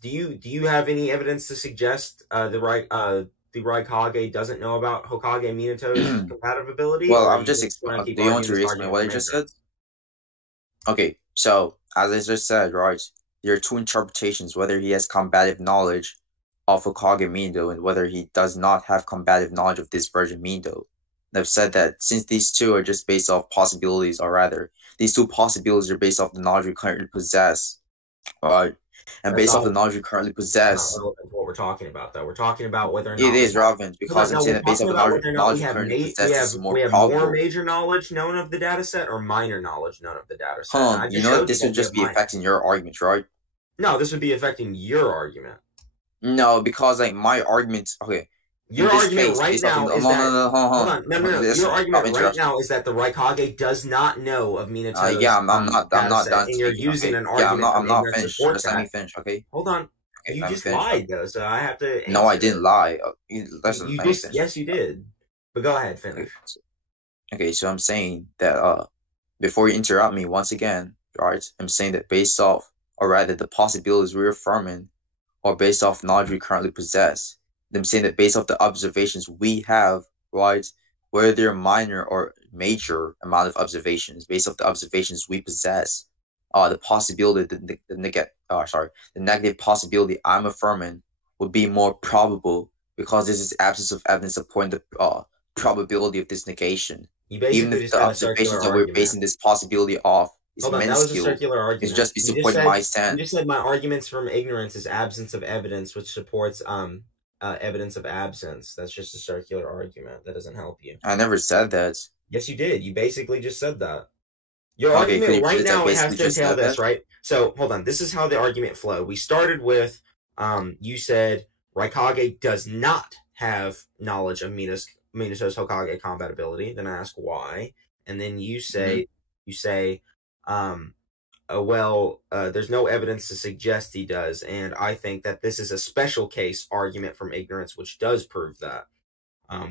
do you have any evidence to suggest the Raikage doesn't know about Hokage Minato's combative ability? Well, I'm just explaining. Do you want to re-explain what I just said? Okay, so as I just said, right, there are 2 interpretations: whether he has combative knowledge of Hokage Minato and whether he does not have combative knowledge of this version of Minato. And I've said that since these 2 are just based off possibilities, or rather, these 2 possibilities are based off the knowledge we currently possess, right? And based off the knowledge we currently possess, what we're talking about, though, we're talking about whether or not it is relevant because I'm saying that based off the knowledge we currently possess, is more probable. More major knowledge known of the data set or minor knowledge known of the data set. Hold on, you know this would just be affecting your argument, right? No, this would be affecting your argument. No, because my argument, okay. Your argument right now is that your argument right now is that the Raikage does not know of Minato's. I'm not done. And you're using an argument. I'm not finished. Just let me finish, okay? Hold on. Okay, you just lied though, so I have to. No, I didn't lie. Yes, you did. But go ahead, finish. Okay, so I'm saying that before you interrupt me once again, right? I'm saying that based off, or rather, the possibilities we're affirming, or based off knowledge we currently possess. I'm saying that based off the observations we have, right, whether they're minor or major amount of observations, based off the observations we possess, the possibility, the negative possibility I'm affirming would be more probable because this is absence of evidence supporting the probability of this negation. Even if the observations that we're basing this possibility off is minuscule, it's just be supporting my stand. You just said my arguments from ignorance is absence of evidence, which supports evidence of absence. That's just a circular argument. That doesn't help you. I never said that. Yes, you did. You basically just said that. Your argument right now has to entail this, right? So, hold on. This is how the argument flowed. We started with, you said Raikage does not have knowledge of Minato's Hokage combat ability. Then I ask why. And then you say, there's no evidence to suggest he does. And I think that this is a special case argument from ignorance, which does prove that.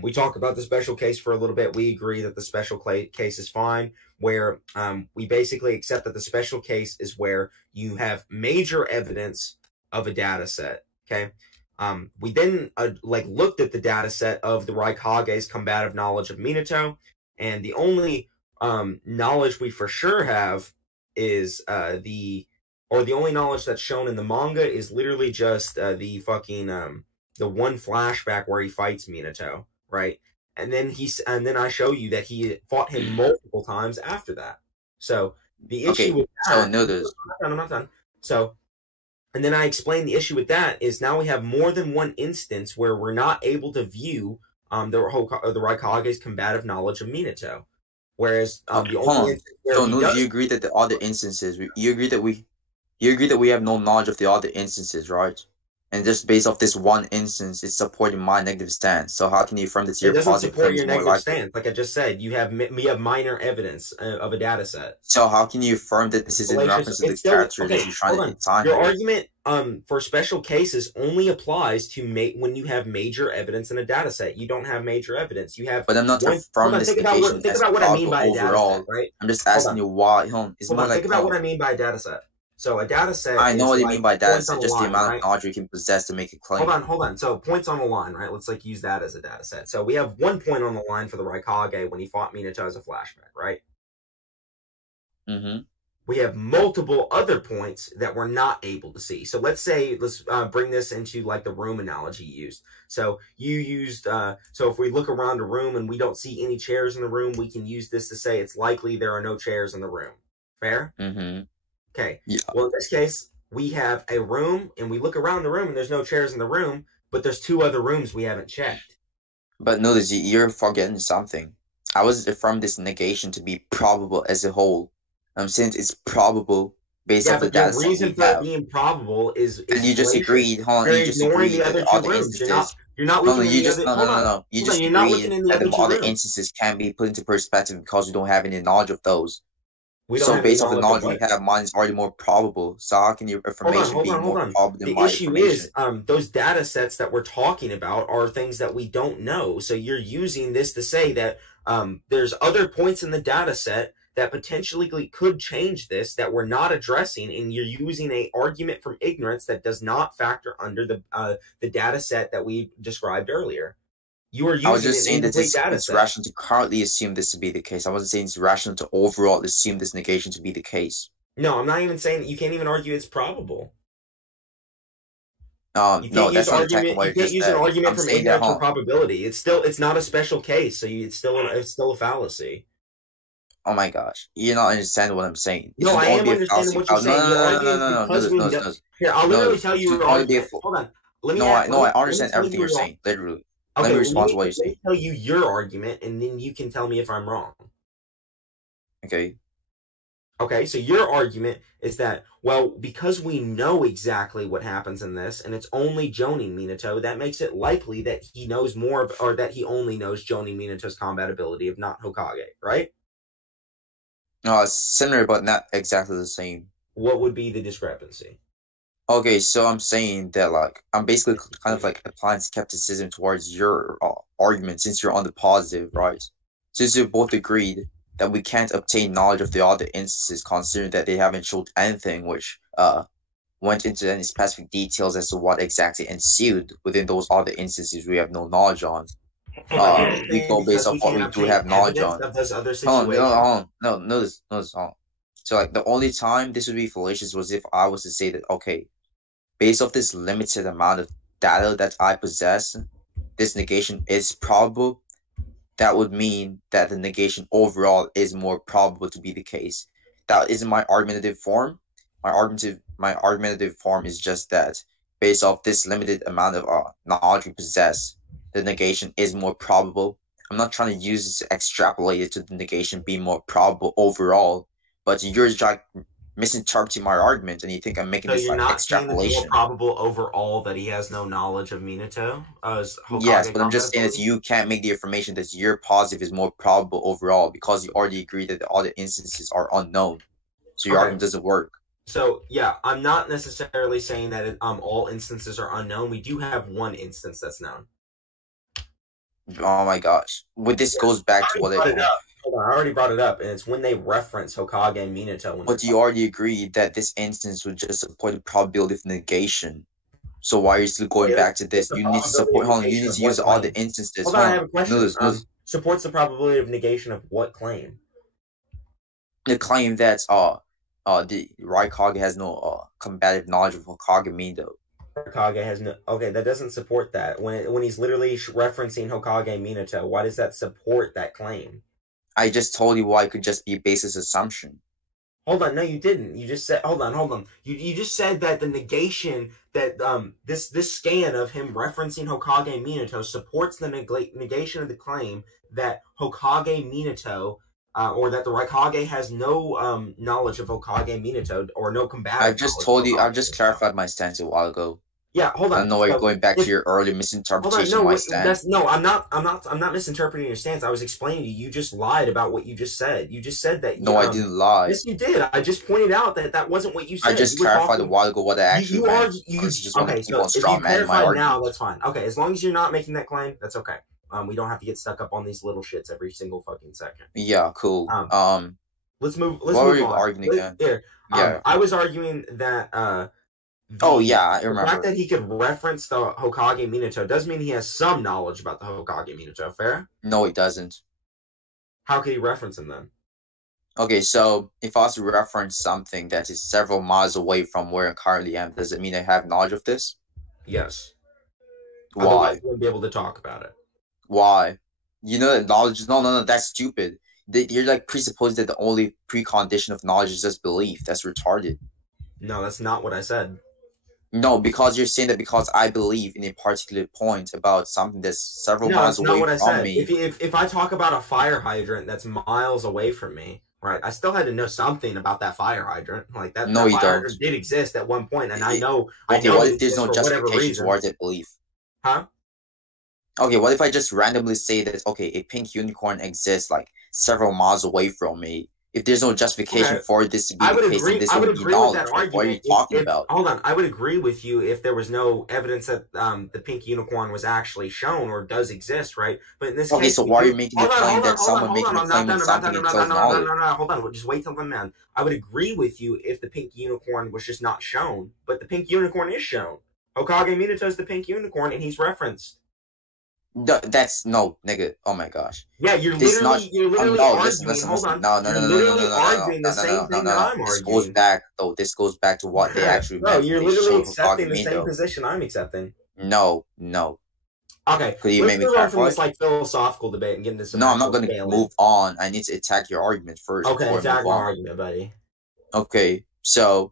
We talk about the special case for a little bit. We agree that the special case is fine, where we basically accept that the special case is where you have major evidence of a data set. Okay. We then looked at the data set of the Raikage's combative knowledge of Minato, and the only knowledge we for sure have is the only knowledge that's shown in the manga is literally just the one flashback where he fights Minato, right? And then I show you that he fought him multiple times after that. So the issue with that, I'm not done. So, and then I explain the issue with that is now we have more than one instance where we're not able to view the Raikage's combative knowledge of Minato. Whereas the only do you agree that the other instances you agree that we have no knowledge of the other instances, right? And just based off this one instance, it's supporting my negative stance. So how can you affirm that your positive stance? It doesn't support your negative stance. Like I just said, we have minor evidence of a data set. So how can you affirm that this is in reference to the character that you're trying to time? Your argument for special cases only applies to when you have major evidence in a data set. You don't have major evidence. You have. But I'm not affirming this negation as what I mean by overall. Set, right? I'm just asking you why. Think about what I mean by a data set. So a data set. I know what you mean by data set, just the amount of knowledge you can possess to make a claim. Hold on. So points on the line, right? Let's use that as a data set. So we have 1 point on the line for the Raikage when he fought Minato as a flashback, right? Mm-hmm. We have multiple other points that we're not able to see. So let's bring this into the room analogy you used. So you used, so if we look around a room and we don't see any chairs in the room, we can use this to say it's likely there are no chairs in the room. Fair? Mm-hmm. Okay. Yeah. Well, in this case, we have a room and we look around the room and there's no chairs in the room, but there's 2 other rooms we haven't checked. But notice you're forgetting something. I was affirming this negation to be probable as a whole. I'm saying it's probable based off the data set we have. The reason for it being probable is and you just agreed. Hold on. You just agreed that the other instances. You're not looking You just agreed that the other instances can be put into perspective because you don't have any knowledge of those. So based on the knowledge we have, mine is already more probable. So how can your information be more probable than my information? The issue is, those data sets that we're talking about are things that we don't know. So you're using this to say that there's other points in the data set that potentially could change this that we're not addressing, and you're using an argument from ignorance that does not factor under the data set that we described earlier. You are using I was just saying that it's rational to currently assume this to be the case. I wasn't saying it's rational to overall assume this negation to be the case. No, I'm not even saying that. You can't even argue it's probable. No, that's not exactly what you just said. You can't use an argument from ignorance or probability. It's not a special case, so it's still a fallacy. Oh my gosh, you're not understanding what I'm saying. No, I am understanding what you're saying. No. Here, I'll literally tell you. Hold on. I understand everything you're saying. Literally. Okay, let me respond to what you're saying. Tell you your argument, and then you can tell me if I'm wrong. Okay. Okay, so your argument is that, well, because we know exactly what happens in this, and it's only joining Minato, that makes it likely that he knows more, or that he only knows joining Minato's combat ability, if not Hokage, right? No, it's similar, but not exactly the same. What would be the discrepancy? Okay, so I'm saying that, I'm basically kind of applying skepticism towards your argument since you're on the positive, right? Since you both agreed that we can't obtain knowledge of the other instances, considering that they haven't showed anything which went into any specific details as to what exactly ensued within those other instances we have no knowledge on. We go based off what we do have knowledge on. No. So the only time this would be fallacious was if I was to say that, okay, based off this limited amount of data that I possess, this negation is probable. That would mean that the negation overall is more probable to be the case. That isn't my argumentative form. My argumentative form is just that based off this limited amount of knowledge we possess, the negation is more probable. I'm not trying to use this to extrapolate it to the negation being more probable overall, but you're like misinterpreting my argument, and you think I'm making this like extrapolation. So you're not saying it's more probable overall that he has no knowledge of Minato? Yes, but I'm just saying that you can't make the affirmation that you're positive is more probable overall because you already agree that all the instances are unknown. So your argument doesn't work. So, yeah, I'm not necessarily saying that all instances are unknown. We do have one instance that's known. Oh my gosh. This goes back to what I already brought it up, and it's when they reference Hokage and Minato. But you already agreed that this instance would just support the probability of negation. So why are you still going back to this? You need to support. Hold on, you need to use all the instances. Hold on, I have a question. Supports the probability of negation of what claim? The claim that the Raikage has no combative knowledge of Hokage Minato. Hokage has no. Okay, that doesn't support that. When he's literally referencing Hokage Minato, why does that support that claim? I just told you why it could just be a basis assumption. Hold on, no, you didn't. You just said, hold on. You just said that the negation that this scan of him referencing Hokage Minato supports the negation of the claim that Hokage Minato, or that the Raikage has no knowledge of Hokage Minato or no combative. I just told you. I just clarified my stance a while ago. Yeah, hold on. I know why you're going back to your earlier misinterpretation of my stance. I'm not misinterpreting your stance. I was explaining to you. You just lied about what you just said. You just said that. No, I didn't lie. Yes, you did. I just pointed out that wasn't what you said. I just clarified a while ago what I actually meant. Okay, so if you clarify now, that's fine. Okay, as long as you're not making that claim, that's okay. We don't have to get stuck up on these little shits every single fucking second. Yeah, cool. Let's move. What were you arguing again? Yeah, I was arguing that. I remember. The fact that he could reference the Hokage Minato does mean he has some knowledge about the Hokage Minato, fair? No, he doesn't. How could he reference him then? Okay, so if I was to reference something that is several miles away from where I currently am, does it mean I have knowledge of this? Yes. Why? Otherwise, you wouldn't be able to talk about it. Why? You know that knowledge is... No, that's stupid. You're like presupposing that the only precondition of knowledge is just belief. That's retarded. No, that's not what I said. No, because you're saying that because I believe in a particular point about something that's several miles away from me. If I talk about a fire hydrant that's miles away from me, right, I still had to know something about that fire hydrant. Like that, no, that you fire don't. hydrant did exist at one point, and I know. Okay, what if there's no justification towards that belief? Huh? Okay, what if I just randomly say that, okay, a pink unicorn exists like several miles away from me? If there's no justification for this to be the case, then this would be knowledge. What are you talking about? Hold on, I would agree with you if there was no evidence that the pink unicorn was actually shown or does exist, right? But in this case, okay, so why are you making the claim that someone making a claim of something and tells knowledge? No, hold on, just wait till I'm done. I would agree with you if the pink unicorn was just not shown, but the pink unicorn is shown. Hokage Minato is the pink unicorn, and he's referenced. No, that's no, nigga. Oh my gosh. Yeah, you're literally arguing. Listen, hold on. No, arguing the same thing that I'm arguing. This goes back to what they actually meant. No, you're literally accepting the same position I'm accepting. No. Okay, could you let's make me move on from clarify? this like philosophical debate and get into some. No, I'm not going to move on. I need to attack your argument first. Okay, attack my argument, buddy. Okay, so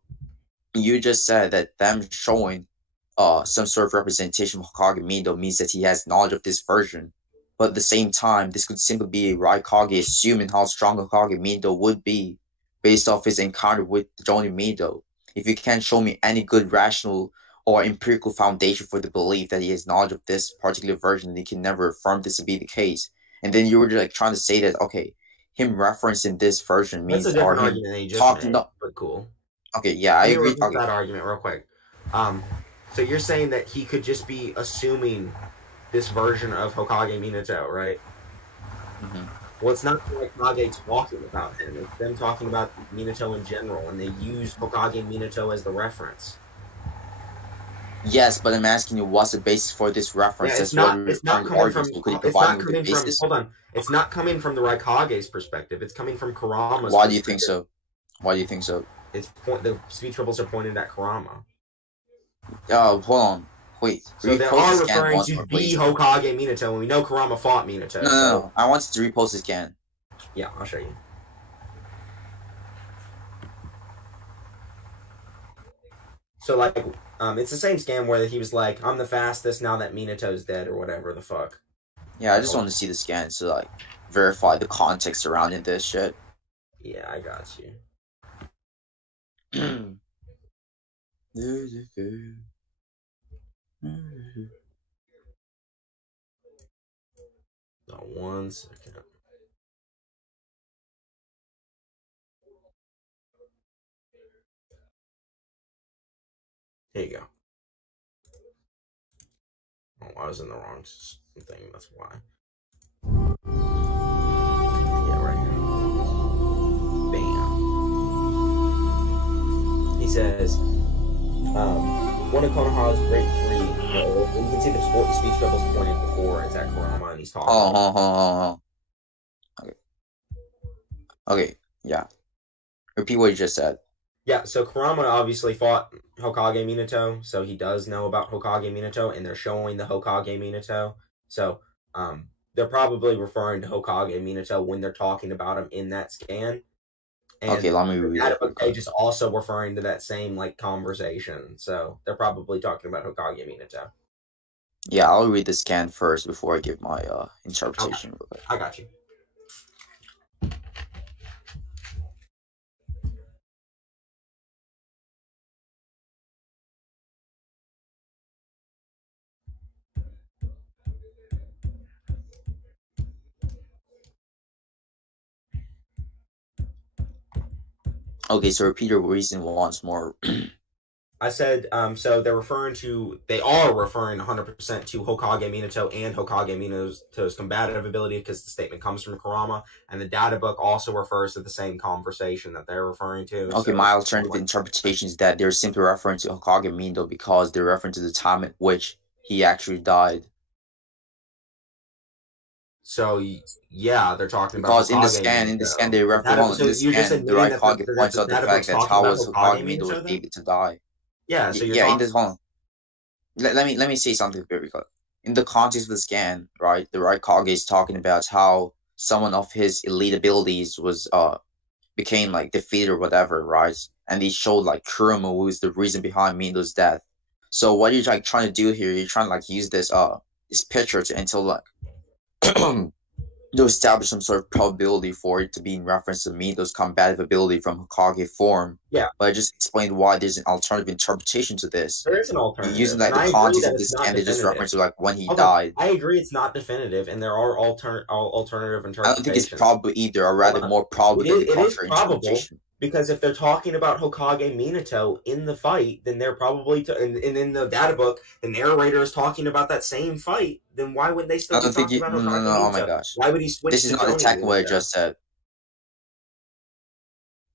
you just said that them showing some sort of representation of Hokage Minato means that he has knowledge of this version. But at the same time, this could simply be a Raikage assuming how strong Hokage Minato would be based off his encounter with Jonin Minato. If you can't show me any good rational or empirical foundation for the belief that he has knowledge of this particular version, then you can never affirm this to be the case. And then you were like trying to say that, okay, him referencing this version means... That's a different argument than you just made, but cool. Okay, yeah, I agree. Okay. That argument real quick. So you're saying that he could just be assuming this version of Hokage Minato, right? Mm-hmm. Well, it's not like Hokage talking about him. It's them talking about Minato in general, and they use Hokage Minato as the reference. Yes, but I'm asking you, what's the basis for this reference? Yeah, it's not coming from. Hold on. It's not coming from the Raikage's perspective. It's coming from Kurama's. Why do you think so? Why do you think so? The speech bubbles are pointed at Kurama. Hold on. Wait. So they are referring to the Hokage Minato, and we know Kurama fought Minato. No. I wanted to repost this scan. Yeah, I'll show you. So, like, It's the same scam where he was like, I'm the fastest now that Minato's dead or whatever the fuck. Yeah, I just want to see the scan to like verify the context surrounding this shit. Yeah, I got you. Not 1 second. Here you go. Oh, I was in the wrong thing, that's why. Yeah, right here. Bam. He says, one of Konoha's great 3, you can see the speech bubbles pointed before, it's at Kurama, and he's talking. Okay, yeah. Repeat what you just said. Yeah, so Kurama obviously fought Hokage Minato, so he does know about Hokage Minato, and they're showing the Hokage Minato. So, they're probably referring to Hokage Minato when they're talking about him in that scan. And okay, let me read it. That page is also referring to that same, like, conversation. So, they're probably talking about Hokage Minato. Yeah, I'll read the scan first before I give my interpretation. Okay. I got you. Okay, so repeat your reason once more. I said, so they are referring 100% to Hokage Minato and Hokage Minato's combative ability because the statement comes from Kurama, and the data book also refers to the same conversation that they're referring to. Okay, so my alternative interpretation is that they're simply referring to Hokage Minato because they're referring to the time at which he actually died. So yeah, they're talking because about in the scan they reference the right Hokage points out the fact that how was Hokage Minato was able to die. Yeah, so in this hold on. Let me say something very clear. In the context of the scan, right, the right Hokage is talking about how someone of his elite abilities was became like defeated or whatever, right? And he showed like Kurama, who is the reason behind Minato's death. So what you're like trying to do here, you're trying to like use this picture to until like to establish some sort of probability for it to be in reference to Minato's combative ability from Hokage form. Yeah. But I just explained why there's an alternative interpretation to this. There is an alternative. You're using like the context of this scan, they just reference to like when he died. I agree it's not definitive, and there are alternative interpretations. I don't think it's probable either, or rather more probable than the contrary interpretation. Because if they're talking about Hokage Minato in the fight, then they're probably and in the data book, the narrator is talking about that same fight. Then why would they still be talking about Hokage Minato? Oh my gosh! Why would he switch? This is not attacking what I just said.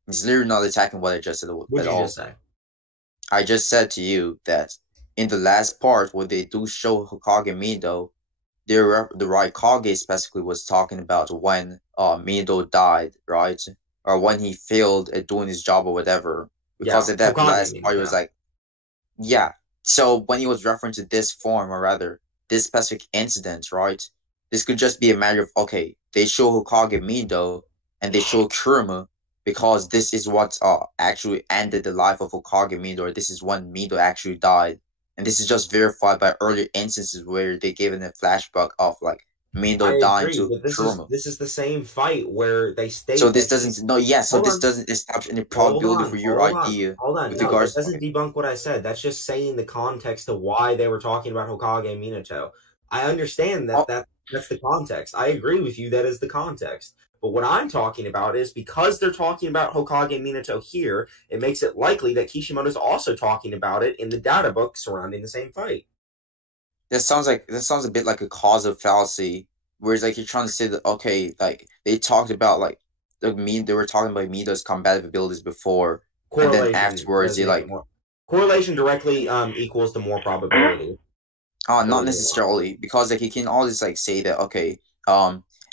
It's literally not attacking what I just said what did you just say? I just said to you that in the last part where they do show Hokage Minato, the right Hokage specifically was talking about when Minato died, right? Or when he failed at doing his job or whatever. Because at that last part, it was like, yeah. So when he was referring to this form, or rather, this specific incident, right? This could just be a matter of, okay, they show Hokage Minato, and they show Kurama, because this is what actually ended the life of Hokage Minato, or this is when Minato actually died. And this is just verified by earlier instances where they gave it a flashback of, like, Minato dying to Kurama. This is the same fight where they state. So this doesn't this doesn't establish any probability for your idea. Hold on, no, that doesn't debunk what I said. That's just saying the context of why they were talking about Hokage Minato. I understand that that's the context. I agree with you. That is the context. But what I'm talking about is because they're talking about Hokage Minato here, it makes it likely that Kishimoto's also talking about it in the data book surrounding the same fight. That sounds a bit like a causal fallacy, whereas like you're trying to say that okay, like they talked about like they were talking about Minato's combative abilities before, and then afterwards they like correlation directly equals to more probability. Not necessarily, because like you can always like say that okay,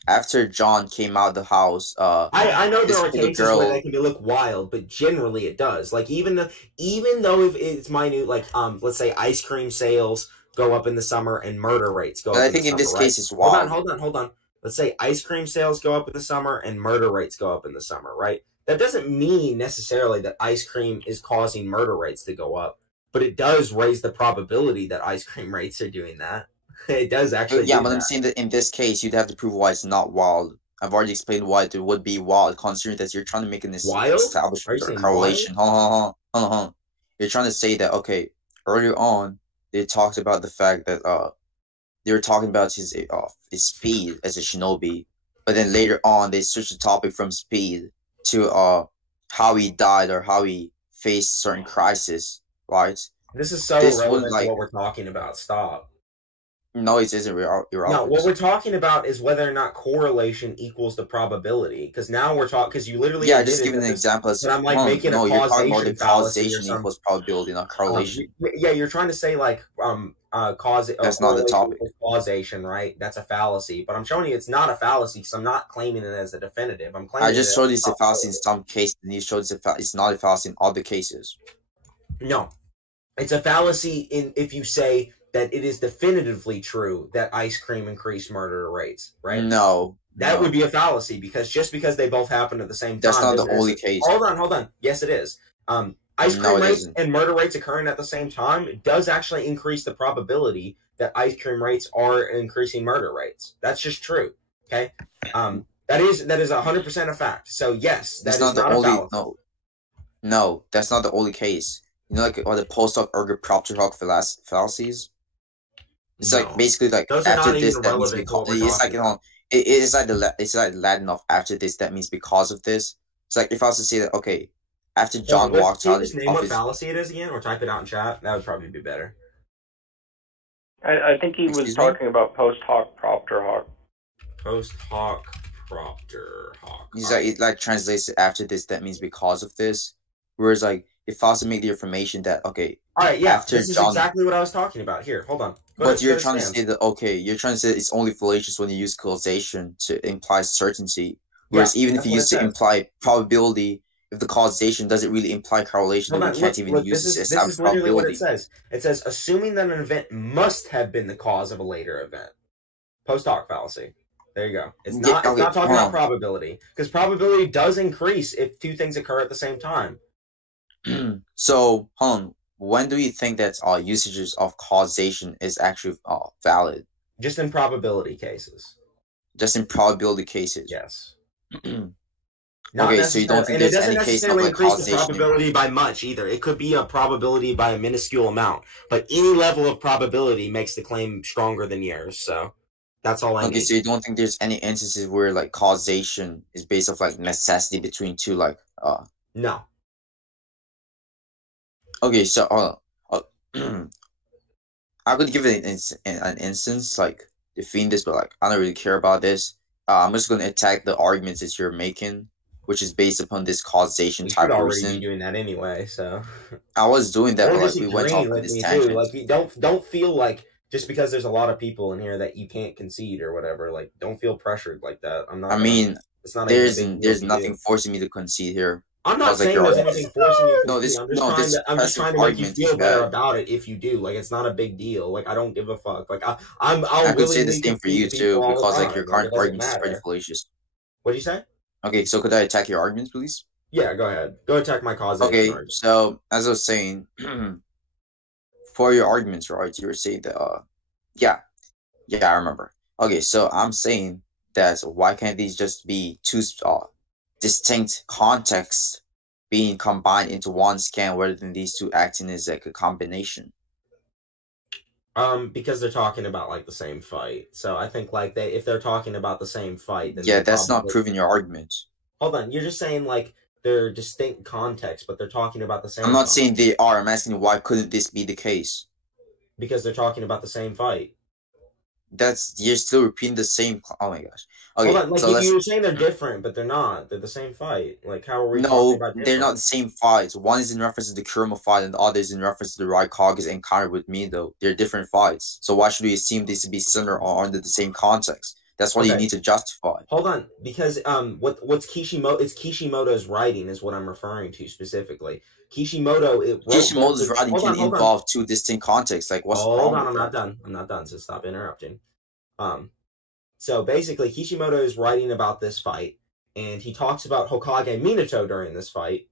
after John came out of the house, I know there are cases where that can look wild, but generally it does. Like even though if it's minute, like let's say ice cream sales go up in the summer and murder rates go up. I think in this case it's wild. Hold on. Let's say ice cream sales go up in the summer and murder rates go up in the summer, right? That doesn't mean necessarily that ice cream is causing murder rates to go up. but it does raise the probability that ice cream rates are doing that. It does actually. Yeah, but I'm saying that in this case, you'd have to prove why it's not wild. I've already explained why it would be wild, considering that you're trying to make an establishment or correlation. Hold on. You're trying to say that, okay, earlier on, they talked about the fact that they were talking about his speed as a shinobi, but then later on, they switched the topic from speed to how he died or how he faced certain crisis, right? This is so irrelevant to what we're talking about. Stop. No, it isn't irrelevant. No, what we're talking about is whether or not correlation equals the probability. Because now we're talking, because you literally just giving an example. But I'm like making a causation you're talking about the causation equals probability, not correlation. Yeah, you're trying to say like That's not the topic. Causation, right? That's a fallacy. But I'm showing you it's not a fallacy because I'm not claiming it as a definitive. I'm claiming. I just showed you it's a fallacy in some cases, and you showed it's not a fallacy in other cases. No, it's a fallacy if you say that it is definitively true that ice cream increased murder rates, right? No. That would be a fallacy, because just because they both happen at the same time. That's not the only case. Hold on. Yes, it is. Ice cream rates and murder rates occurring at the same time does actually increase the probability that ice cream rates are increasing murder rates. That's just true. Okay? That is 100% a fact. So yes, that's not the only fallacy. No, that's not the only case. You know, like the post hoc ergo propter hoc fallacies. It's like basically like after this that means because it's like Latin of after this that means because of this. It's like if I was to say that, okay, after John walked out of his office. Name what fallacy it is again, or type it out in chat. That would probably be better. I think he was talking about post hoc propter hoc. Post hoc propter hoc. He's like it like translates to after this that means because of this. Whereas like if I was to make the affirmation that okay. Alright, yeah, this is exactly what I was talking about. Here, hold on. You're trying to say that you're trying to say it's only fallacious when you use causation to imply certainty. Whereas even if you use to imply probability, if the causation doesn't really imply correlation, then you can't even use this as probability. Literally what it says. It says, assuming that an event must have been the cause of a later event. Post hoc fallacy. There you go. It's not talking about probability. Because probability does increase if two things occur at the same time. So, when do you think that usages of causation is actually valid? Just in probability cases. Just in probability cases. Yes. Okay, so you don't think there's any case of like causation? The probability by much either. It could be a probability by a minuscule amount, but any level of probability makes the claim stronger than yours. So that's all I need. Okay, so you don't think there's any instances where like causation is based off like necessity between two like No. Okay, so I could give it an instance like defeating this, but like I don't really care about this. I'm just gonna attack the arguments that you're making, which is based upon this causation type person. You should already be doing that anyway, so. I was doing that, but like we went off on this tangent. Like, don't feel like just because there's a lot of people in here that you can't concede or whatever. Like, don't feel pressured like that. I'm not. I mean, it's not. There's nothing forcing me to concede here. I'm not saying there's anything forcing you. I'm just trying to make you feel better about it if you do. Like, it's not a big deal. Like, I don't give a fuck. Like, I could say the same for you too, because like your current argument is pretty fallacious. What'd you say? Okay, so could I attack your arguments, please? Yeah, go ahead. Go attack my causation. Okay, so as I was saying, for your arguments, right? You were saying that, yeah, I remember. Okay, so I'm saying that why can't these just be two distinct contexts being combined into one scan, rather than these two acting as like a combination? Because they're talking about like the same fight. So I think like if they're talking about the same fight, then that's not proving your argument. Hold on, you're just saying like they're distinct contexts, but they're talking about the same. I'm not saying they are. I'm asking why couldn't this be the case? Because they're talking about the same fight. You're still repeating the same. Oh my gosh. Okay, hold on, like so you're saying they're different, but they're not. They're the same fight. Like how are we? No, they're not the same fights. One is in reference to the Kurama fight, and the other is in reference to the Raikage's encounter with Minato. They're different fights. So why should we assume these to be similar or under the same context? That's what you need to justify. Hold on, because what's Kishimoto? It's Kishimoto's writing is what I'm referring to specifically. Kishimoto's writing can involve two distinct contexts. Like what's hold on, I'm not done. So stop interrupting. So basically, Kishimoto is writing about this fight, and he talks about Hokage Minato during this fight,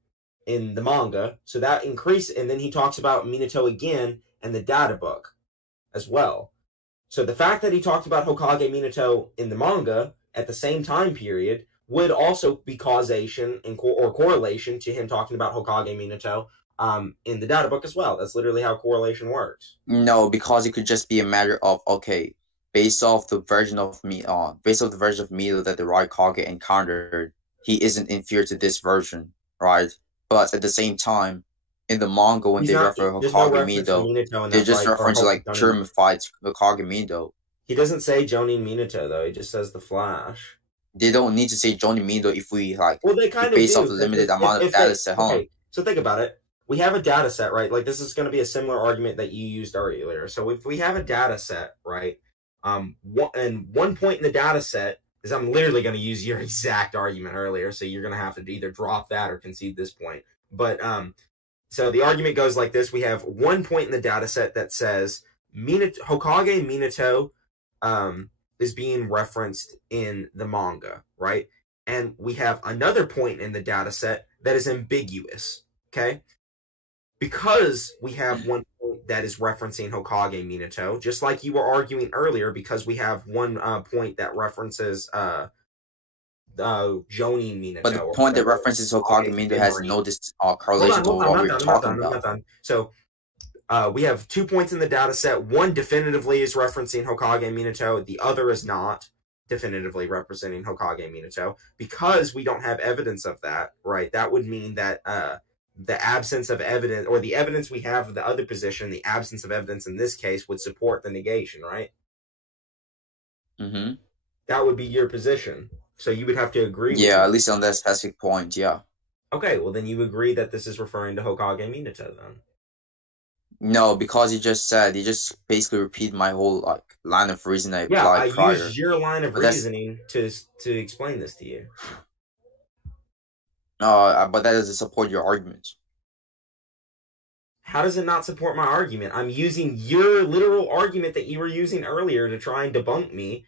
in the manga. So that increased, and then he talks about Minato again in the data book as well. So the fact that he talked about Hokage Minato in the manga at the same time period would also be causation or correlation to him talking about Hokage Minato in the data book as well. That's literally how correlation works. No, because it could just be a matter of, okay, based off the version of Minato that the Raikage encountered, he isn't inferior to this version, right? But at the same time, in the manga, when they refer to Hokage Minato, they're just referring to like purified Hokage Minato. He doesn't say Jonin Minato though. He just says the Flash. They don't need to say Jonin Minato if we like. Well, they kind of based do, off the limited amount of data set. Okay, so think about it. We have a data set, right? Like this is going to be a similar argument that you used earlier. So if we have a data set, right? And one point in the data set is I'm literally going to use your exact argument earlier, so you're going to have to either drop that or concede this point. But so the argument goes like this: we have one point in the data set that says Hokage Minato is being referenced in the manga, right? And we have another point in the data set that is ambiguous, okay? Because we have one point that is referencing Hokage Minato, just like you were arguing earlier, because we have one point that references Jonin Minato. But the point that references Hokage Minato has no correlation to what we're talking about. So we have 2 points in the data set. One definitively is referencing Hokage Minato. The other is not definitively representing Hokage Minato. Because we don't have evidence of that, right? That would mean that the absence of evidence, or the evidence we have of the other position, the absence of evidence in this case would support the negation, right? Mm-hmm. That would be your position. So you would have to agree. Yeah, at least on that specific point, yeah. Okay, well then you agree that this is referring to Hokage Minato then. No, because he just basically repeated my whole line of reasoning I applied prior. Yeah, I used your line of reasoning to explain this to you. But that doesn't support your argument. How does it not support my argument? I'm using your literal argument that you were using earlier to try and debunk me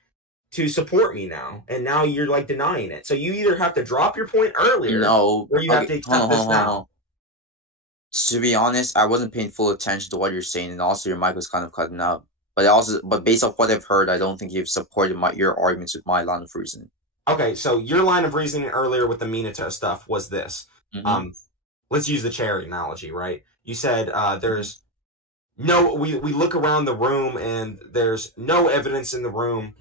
to support me now, and now you're like denying it. So you either have to drop your point earlier, or you have to accept this now. To be honest, I wasn't paying full attention to what you're saying, and also your mic was kind of cutting out. But based off what I've heard, I don't think you've supported your arguments with my line of reasoning. Okay, so your line of reasoning earlier with the Minato stuff was this. Mm-hmm. Let's use the chair analogy, right? You said there's no... We look around the room and there's no evidence in the room,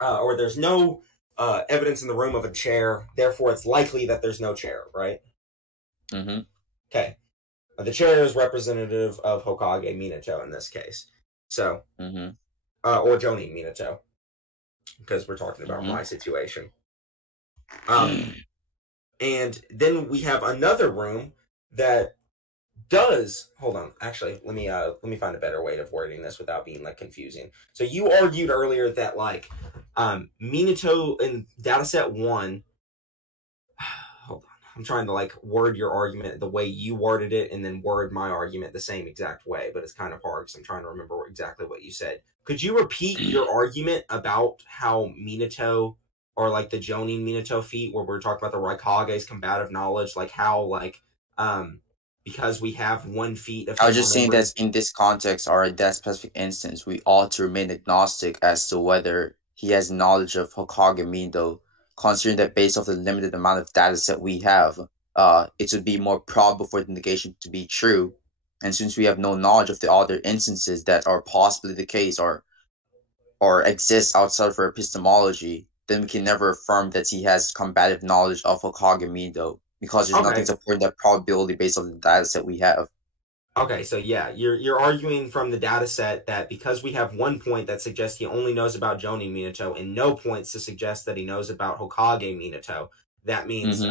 or there's no evidence in the room of a chair, therefore it's likely that there's no chair, right? Mm-hmm. Okay. The chair is representative of Hokage Minato in this case. So, mm-hmm. Or Jonin Minato, because we're talking about my situation. And then we have another room that does... Hold on. Actually, let me find a better way of wording this without being confusing. So you argued earlier that Minato in dataset 1... Hold on. I'm trying to word your argument the way you worded it and then word my argument the same exact way, but it's kind of hard because I'm trying to remember exactly what you said. Could you repeat your argument about how Minato, or the Jonin Minato feat, where we're talking about the Raikage's combative knowledge, because we have one feat of... I was just saying that in this context, or in that specific instance, we ought to remain agnostic as to whether he has knowledge of Hokage Minato, considering that based off the limited amount of data set we have, it would be more probable for the negation to be true. And since we have no knowledge of the other instances that are possibly the case or exist outside of our epistemology, then we can never affirm that he has combative knowledge of Hokage Minato, because there's nothing supporting that probability based on the data set we have. Okay, so yeah, you're arguing from the data set that because we have one point that suggests he only knows about Jonin Minato and no points to suggest that he knows about Hokage Minato, that means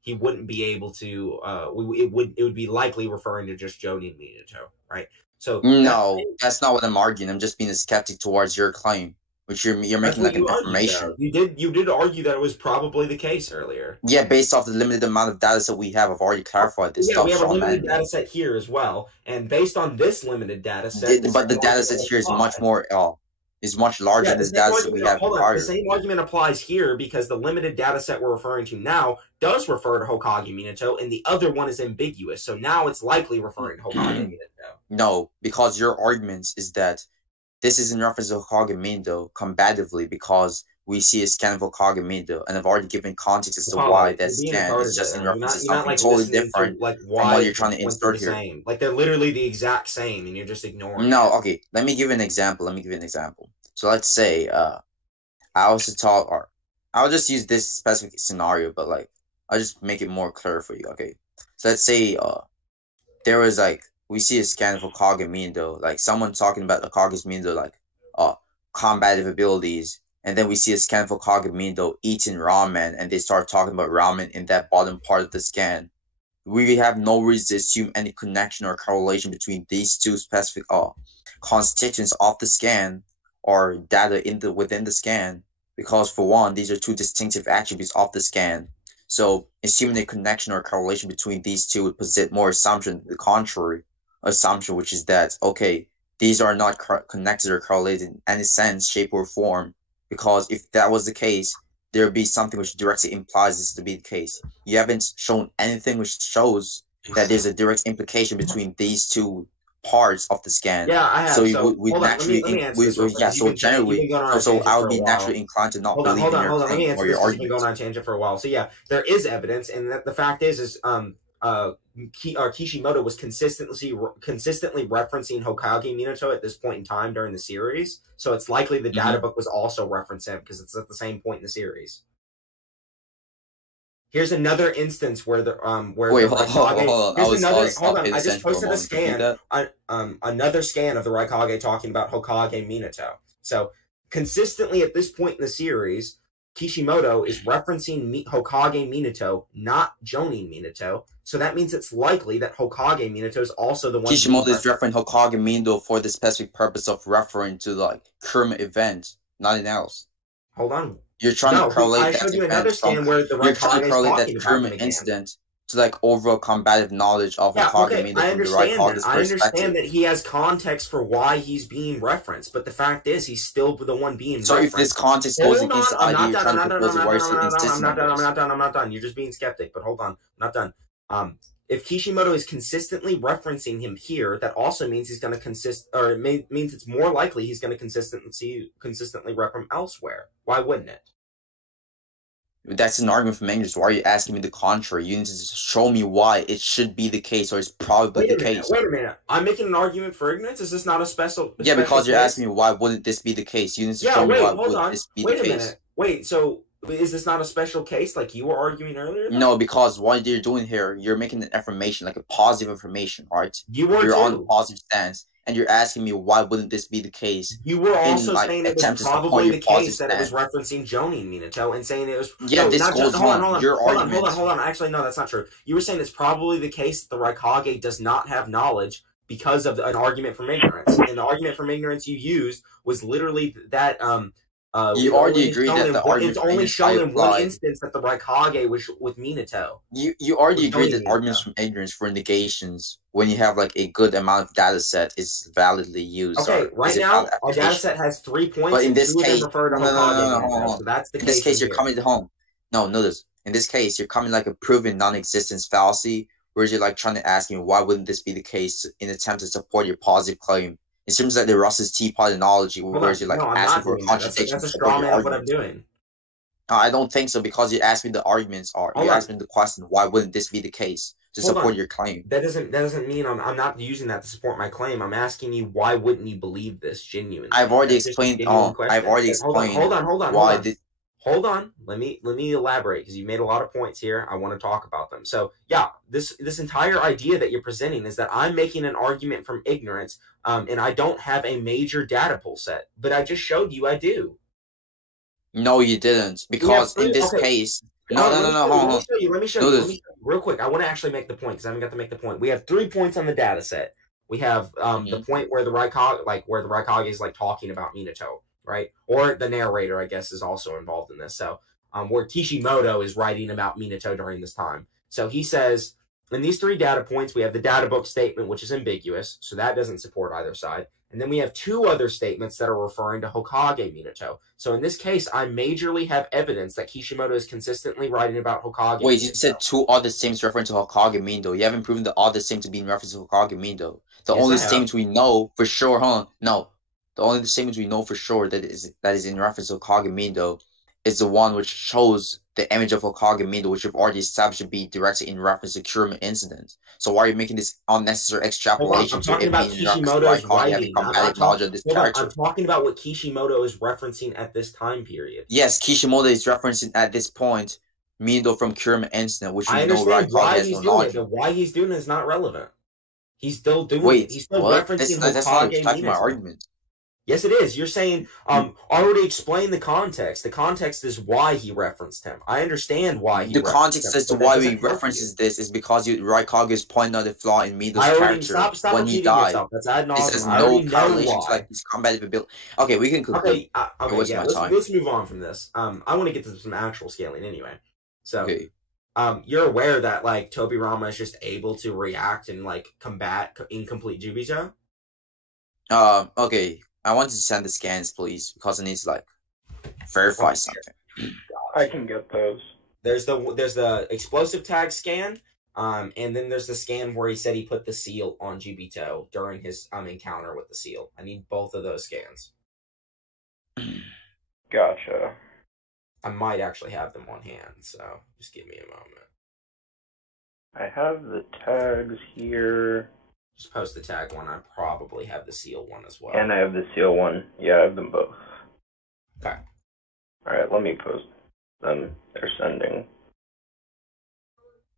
he wouldn't be able to... it would be likely referring to just Jonin Minato, right? So no, that's not what I'm arguing. I'm just being a skeptic towards your claim, which you're making an affirmation. You did argue that it was probably the case earlier. Yeah, based off the limited amount of data set we have, I've already clarified this stuff. Yeah, we have a limited data set here as well, and based on this limited data set... But the data set here is much more... is much larger than the data set we have prior. The same argument applies here because the limited data set we're referring to now does refer to Hokage Minato, and the other one is ambiguous. So now it's likely referring to Hokage Minato. No, because your argument is that this is in reference to Hokage Minato combatively because we see a scan of Hokage Minato, and I've already given context as to why that scan is just in reference to something totally different from what you're trying to insert here. Like they're literally the exact same, and you're just ignoring. No, okay. Let me give you an example. So let's say I'll just use this specific scenario, but like I'll just make it more clear for you. Okay, so let's say there was like we see a scan of Hokage Minato, like someone talking about Hokage Minato like combative abilities. And then we see a scan of Hokage Minato eating ramen, and they start talking about ramen in that bottom part of the scan. We have no reason to assume any connection or correlation between these two specific constituents of the scan or data within the scan, because for one, these are two distinctive attributes of the scan. So assuming a connection or correlation between these two would posit more assumption, the contrary assumption, which is that, okay, these are not connected or correlated in any sense, shape, or form. Because if that was the case, there would be something which directly implies this to be the case. You haven't shown anything which shows that there's a direct implication between these two parts of the scan. Yeah, I have. So we naturally, so I would be naturally inclined to not believe in your claim or your argument. You've been going on a tangent for a while. So yeah, there is evidence, and that the fact is Kishimoto was consistently referencing Hokage Minato at this point in time during the series, so it's likely the data book was also referencing him because it's at the same point in the series. Here's another instance where the I just posted a scan, another scan of the Raikage talking about Hokage Minato. So consistently at this point in the series, Kishimoto is referencing Hokage Minato, not Jonin Minato. So that means it's likely that Hokage Minato is also the one. Kishimoto is referring Hokage Minato for the specific purpose of referring to the current event, nothing else. Hold on. You're trying to correlate that current incident to like overall combative knowledge of Hokage Minato. I understand that he has context for why he's being referenced, but the fact is he's still the one being referenced. So if this context goes against the idea you're trying to propose, why are you so insistent on this? I'm not done. You're just being skeptic, but hold on. I'm not done. If Kishimoto is consistently referencing him here, that also means he's going to means it's more likely he's going to consistently rep him elsewhere. Why wouldn't it? That's an argument from English. Why are you asking me the contrary? You need to show me why it should be the case, or it's probably the case. Wait a minute. I'm making an argument for ignorance? Is this not a special Yeah, because you're asking me why wouldn't this be the case. You need to show me why wouldn't this be the case. Wait a minute. Wait, so is this not a special case like you were arguing earlier? Though? No, because what you're doing here, you're making an affirmation, like a positive affirmation, right? You're on the positive stance, and you're asking me why wouldn't this be the case? You were also saying it was probably the case that it was referencing Jonin Minato, and saying it was... Yeah, this goes on. Hold on. Actually, no, that's not true. You were saying it's probably the case that the Raikage does not have knowledge because of an argument from ignorance. And the argument from ignorance you used was literally that... you already agreed that the argument it's only shown in one instance that the Raikage was with Minato. You already agreed that arguments from ignorance for negations, when you have like a good amount of data set, is validly used. Okay, right now our data set has 3 points. But in this case, so that's the in this case, you're coming home. No, notice. In this case, you're coming like a proven non-existence fallacy, where you're like trying to ask me why wouldn't this be the case in an attempt to support your positive claim. It seems like the Russ's teapot analogy, where you're like asking for a contradiction. That's a straw man of what I'm doing. No, I don't think so, because you asked me the arguments are. You asked me the question, why wouldn't this be the case to support your claim? That doesn't mean I'm not using that to support my claim. I'm asking you, why wouldn't you believe this genuinely? I've already explained. Hold on. Let me elaborate, because you made a lot of points here. I want to talk about them. So yeah, this entire idea that you're presenting is that I'm making an argument from ignorance, and I don't have a major data pool set. But I just showed you I do. No, you didn't, because in this case, no. Let me show you real quick. I want to actually make the point, because I haven't got to make the point. We have 3 points on the data set. We have the point where the Raikage is like talking about Minato. Right? Or the narrator, I guess, is also involved in this. So, where Kishimoto is writing about Minato during this time. So he says, in these 3 data points, we have the data book statement, which is ambiguous, so that doesn't support either side. And then we have 2 other statements that are referring to Hokage Minato. So in this case, I majorly have evidence that Kishimoto is consistently writing about Hokage Wait, Minato. you said 2 other statements referring to Hokage Minato. You haven't proven the other statement to be in reference to Hokage Minato. The only statements we know for sure, No. The only statements we know for sure that is in reference to Hokage Minato is the one which shows the image of Hokage Minato, which we've already established to be directly in reference to Kurama incident. So why are you making this unnecessary extrapolation to it being in reference to Raikage having combative knowledge of this character? I'm talking about what Kishimoto is referencing at this time period. Yes, Kishimoto is referencing at this point Minato from Kurama incident, which we I know understand why he's doing knowledge. it, but why he's doing it is not relevant. He's still doing it. He's still referencing Hokage that's not attacking my argument. Yes, it is. You're saying, already explain the context. The context is why he referenced him. I understand why he referenced him. The context as to why he references this is because Raikage is pointing out the flaw in Minato's character when he died. That's ad nauseum. This has no correlation to like his combative ability. Okay, we can conclude. Let's move on from this. I want to get to some actual scaling anyway. So, you're aware that like Tobirama is just able to react and like combat incomplete Jubito? Okay. I want to send the scans, please, because I need to like verify something. I can get those. There's the explosive tag scan, and then there's the scan where he said he put the seal on Jubito during his encounter with the seal. I need both of those scans. Gotcha. I might actually have them on hand, so just give me a moment. I have the tags here. Just post the tag one. I probably have the seal one as well. And I have the seal one. Yeah, I have them both. Okay. Alright, let me post them. They're sending.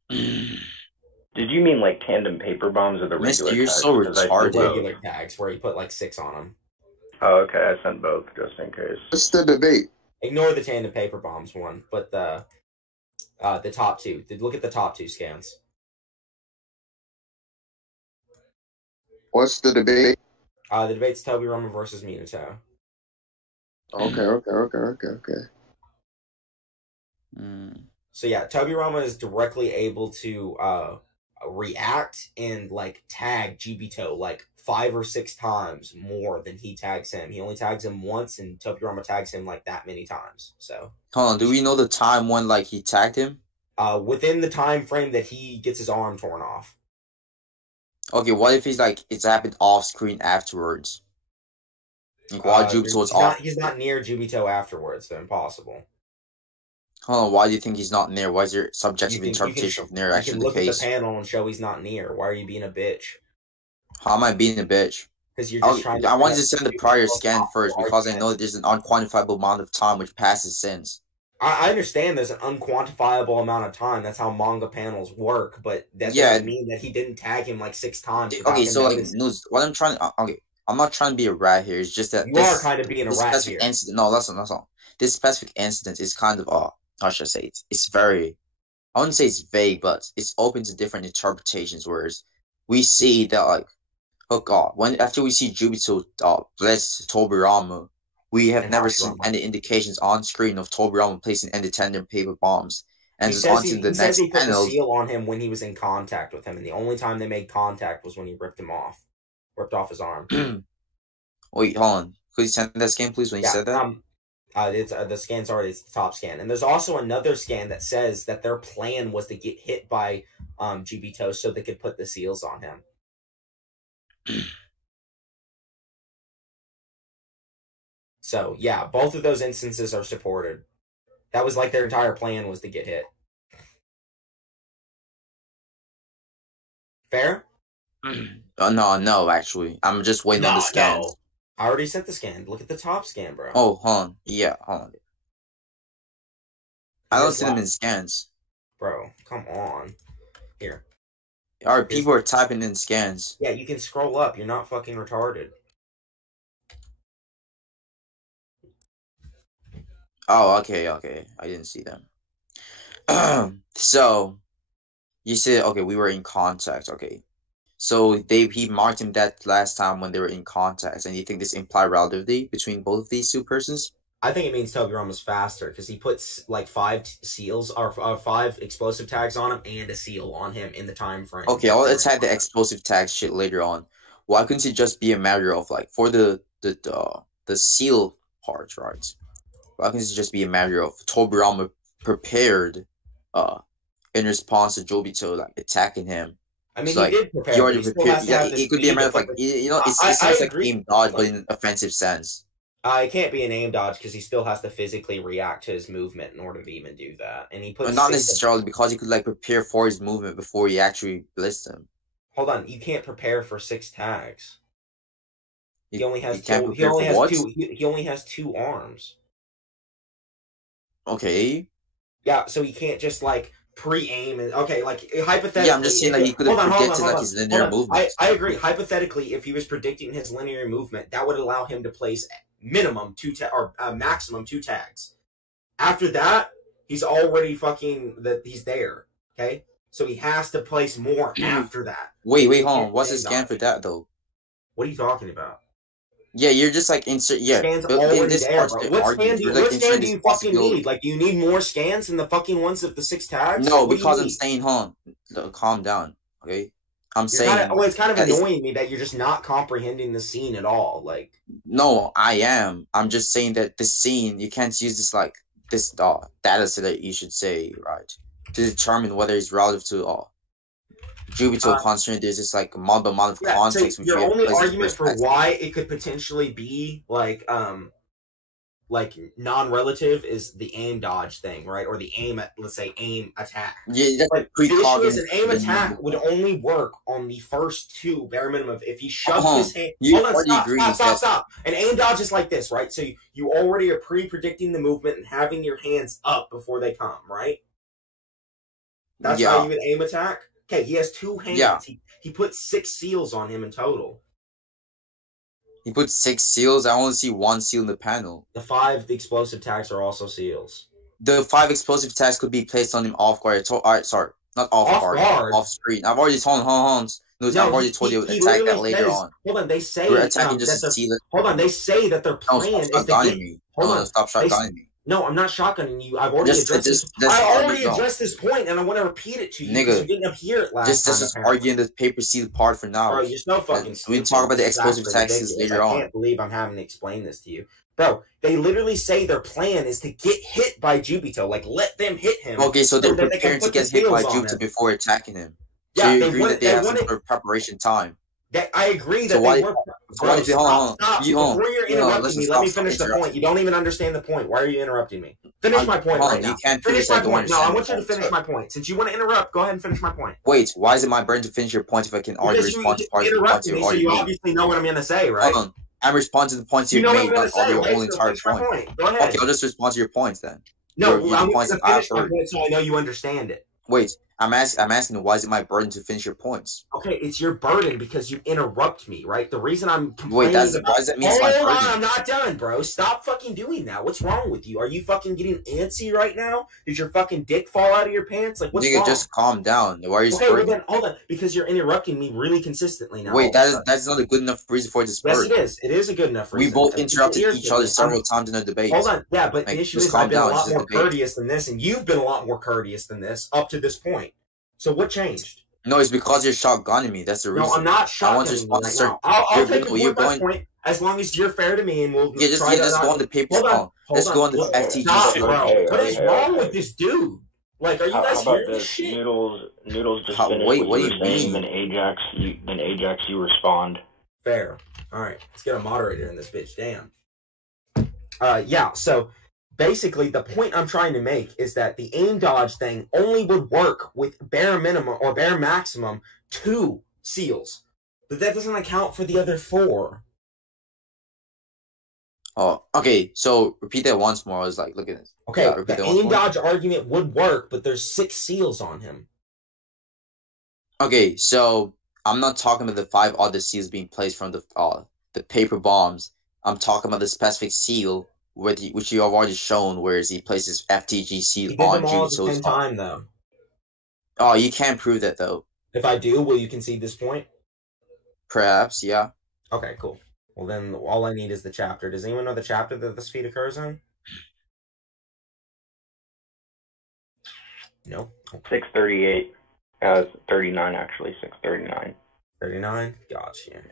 Did you mean like tandem paper bombs or the regular tags? You're so retarded. Regular tags where you put like 6 on them. Oh, okay. I sent both just in case. What's the debate? Ignore the tandem paper bombs one, but the top 2. Look at the top 2 scans. What's the debate? The debate's Tobirama versus Minato. Okay. So yeah, Tobirama is directly able to react and like tag Jubito like 5 or 6 times more than he tags him. He only tags him once, and Tobirama tags him like that many times. So hold on, do we know the time when like he tagged him? Within the time frame that he gets his arm torn off. Okay, what if he's like it's happened off screen afterwards? Like while Jubito was off. He's not near Jubito afterwards. They're impossible. Hold on, why do you think he's not near? Why is there subjective interpretation of near actually the case? You can look at the panel and show he's not near. Why are you being a bitch? How am I being a bitch? Because you're just trying to... I wanted to send the prior scan first because I know that there's an unquantifiable amount of time which passes since. I understand there's an unquantifiable amount of time. That's how manga panels work, but that doesn't mean that he didn't tag him like 6 times. Okay, so like, what I'm trying to... Okay, I'm not trying to be a rat here. It's just that you are kind of being a rat here. No, that's not. This specific incident is kind of... how should I say it? It's very... I wouldn't say it's vague, but it's open to different interpretations, whereas we see that, like, oh god, after we see Jubito bless Tobirama, we have never seen any indications on screen of Tobirama placing any tandem paper bombs. And he says he put the seal on him when he was in contact with him, and the only time they made contact was when he ripped off his arm. Wait, hold on. Could you send that scan, please, when you said that? It's the scan's already, it's the top scan. And there's also another scan that says that their plan was to get hit by Jubito so they could put the seals on him. So, yeah, both of those instances are supported. That was like their entire plan was to get hit. Fair? No, actually. I'm just waiting on the scans. No. I already sent the scan. Look at the top scan, bro. Oh, hold on. Yeah, hold on. I don't see them in scans. Bro, come on. Here. Alright, people are typing in scans. Yeah, you can scroll up. You're not fucking retarded. Oh, okay. I didn't see them. So, you said, okay, we were in contact, okay. So, he marked him that last time when they were in contact, and you think this implied relativity between both of these 2 persons? I think it means Tobirama's faster, because he puts, like, 5 seals, or 5 explosive tags on him, and a seal on him in the time frame. Okay, I'll attack the explosive tag shit later on. why couldn't it just be a matter of like for the seal part, right? Why couldn't it just be a matter of Tobirama prepared in response to Jobito like attacking him? I mean, so, like, he did prepare. He already but he prepared. still has to It could be a matter of like it seems like aim dodge, but in an offensive sense. It can't be an aim dodge because he still has to physically react to his movement in order to even do that. And he puts not necessarily because he could like prepare for his movement before he actually blitzed him. Hold on, you can't prepare for 6 tags. He only has He only has 2 arms. Okay. Yeah, so he can't just like pre-aim and like hypothetically. Yeah, I'm just saying like he could have predicted like his linear movement. I agree. Hypothetically, if he was predicting his linear movement, that would allow him to place minimum 2 or maximum 2 tags. After that, he's already he's there. Okay, so he has to place more after that. Wait, hold on. What's the scan for that though? What are you talking about? Yeah, you're just like insert. Yeah, scans already in this there, part, what scan do you fucking need? Like, do you need more scans than the fucking ones of the 6 tags? No, because I'm saying, calm down, okay? It's kind of annoying me that you're just not comprehending the scene at all. Like, no, I am. I'm just saying that this scene, you can't use this like this data set that you should say, right, to determine whether it's relative to Jubito constraint. There's just like multiple amount of context. So your only argument for why it could potentially be like non-relative is the aim dodge thing, right? Or the aim attack. Yeah, that's like the issue is an aim attack would only work on the first 2 bare minimum. If he shoves his hand, stop. An aim dodge is like this, right? So you already are pre-predicting the movement and having your hands up before they come, right? That's how you would aim attack. Okay, he has 2 hands. Yeah. He put 6 seals on him in total. He put 6 seals. I only see 1 seal in the panel. The 5 explosive tags are also seals. The 5 explosive tags could be placed on him off guard. Sorry, not off guard. Off screen. I've already told I've already told you to attack that later on. Hold on, they say we're attacking just to seal it. Hold on, they say that their plan is to get me. Hold on, stop shotgunning me. No, I'm not shotgunning you. I've already addressed this point, and I want to repeat it to you. Nigga, you didn't hear it last time. Just arguing the paper seal part for now. Bro, you're so fucking stupid. We talk about the explosive taxes later on. I can't believe I'm having to explain this to you. Bro, they literally say their plan is to get hit by Jubito. Like, let them hit him. Okay, so they're preparing to get hit by Jubito before attacking him. So you agree that they have some sort of preparation time. I agree that they were. Stop. Before you're interrupting me, let me finish the point. You don't even understand the point. Why are you interrupting me? Finish my point right now. You can't finish my point. No, I want you to finish my point. Since you want to interrupt, go ahead and finish my point. Wait, why is it my burden to finish your point if I can already respond to parts of the points you've already made? You obviously know what I'm going to say, right? Hold on. I'm responding to the points you've made, not all your whole entire point. Go ahead. Okay, I'll just respond to your points then. No, I'm going to finish my point so I know you understand it. Wait, I'm asking why is it my burden to finish your points? Okay, it's your burden because you interrupt me, right? The reason I'm complaining why does that mean it's my burden? I'm not done, bro. Stop fucking doing that. What's wrong with you? Are you fucking getting antsy right now? Did your fucking dick fall out of your pants? Like, what's wrong? Just calm down. Why are you Okay, well then, hold on. Because you're interrupting me really consistently now. Wait, that's not a good enough reason for this burden. Yes, it is. It is a good enough reason. We both interrupted each other several times in the debate. Hold on. Yeah, but the issue is I've been a lot more courteous than this, and you've been a lot more courteous than this up to this point. So what changed? No, it's because you're shotgunning me. That's the reason. No, I'm not shotgunning you right now. I'll take a point as long as you're fair to me, and we'll just go on the paper. Let's go on the FTG. Stop, bro. What is wrong with this dude? Like, are you guys hearing this shit? Noodles just finished what you were saying, then Ajax, you respond. Fair. All right, let's get a moderator in this bitch. Damn. Yeah. So. Basically, the point I'm trying to make is that the aim dodge thing only would work with bare minimum or bare maximum 2 seals. But that doesn't account for the other 4. Oh, okay. So repeat that once more. I was like, look at this. Okay, the aim dodge argument would work, but there's 6 seals on him. Okay, so I'm not talking about the 5 other seals being placed from the paper bombs. I'm talking about the specific seal which you have already shown, whereas he places FTG seal on Jubito's at the same time, though. Oh, you can't prove that, though. If I do, will you concede this point? Perhaps, yeah. Okay, cool. Well, then all I need is the chapter. Does anyone know the chapter that this feat occurs in? No? Okay. 638. 39, actually. 639. 39? Gotcha.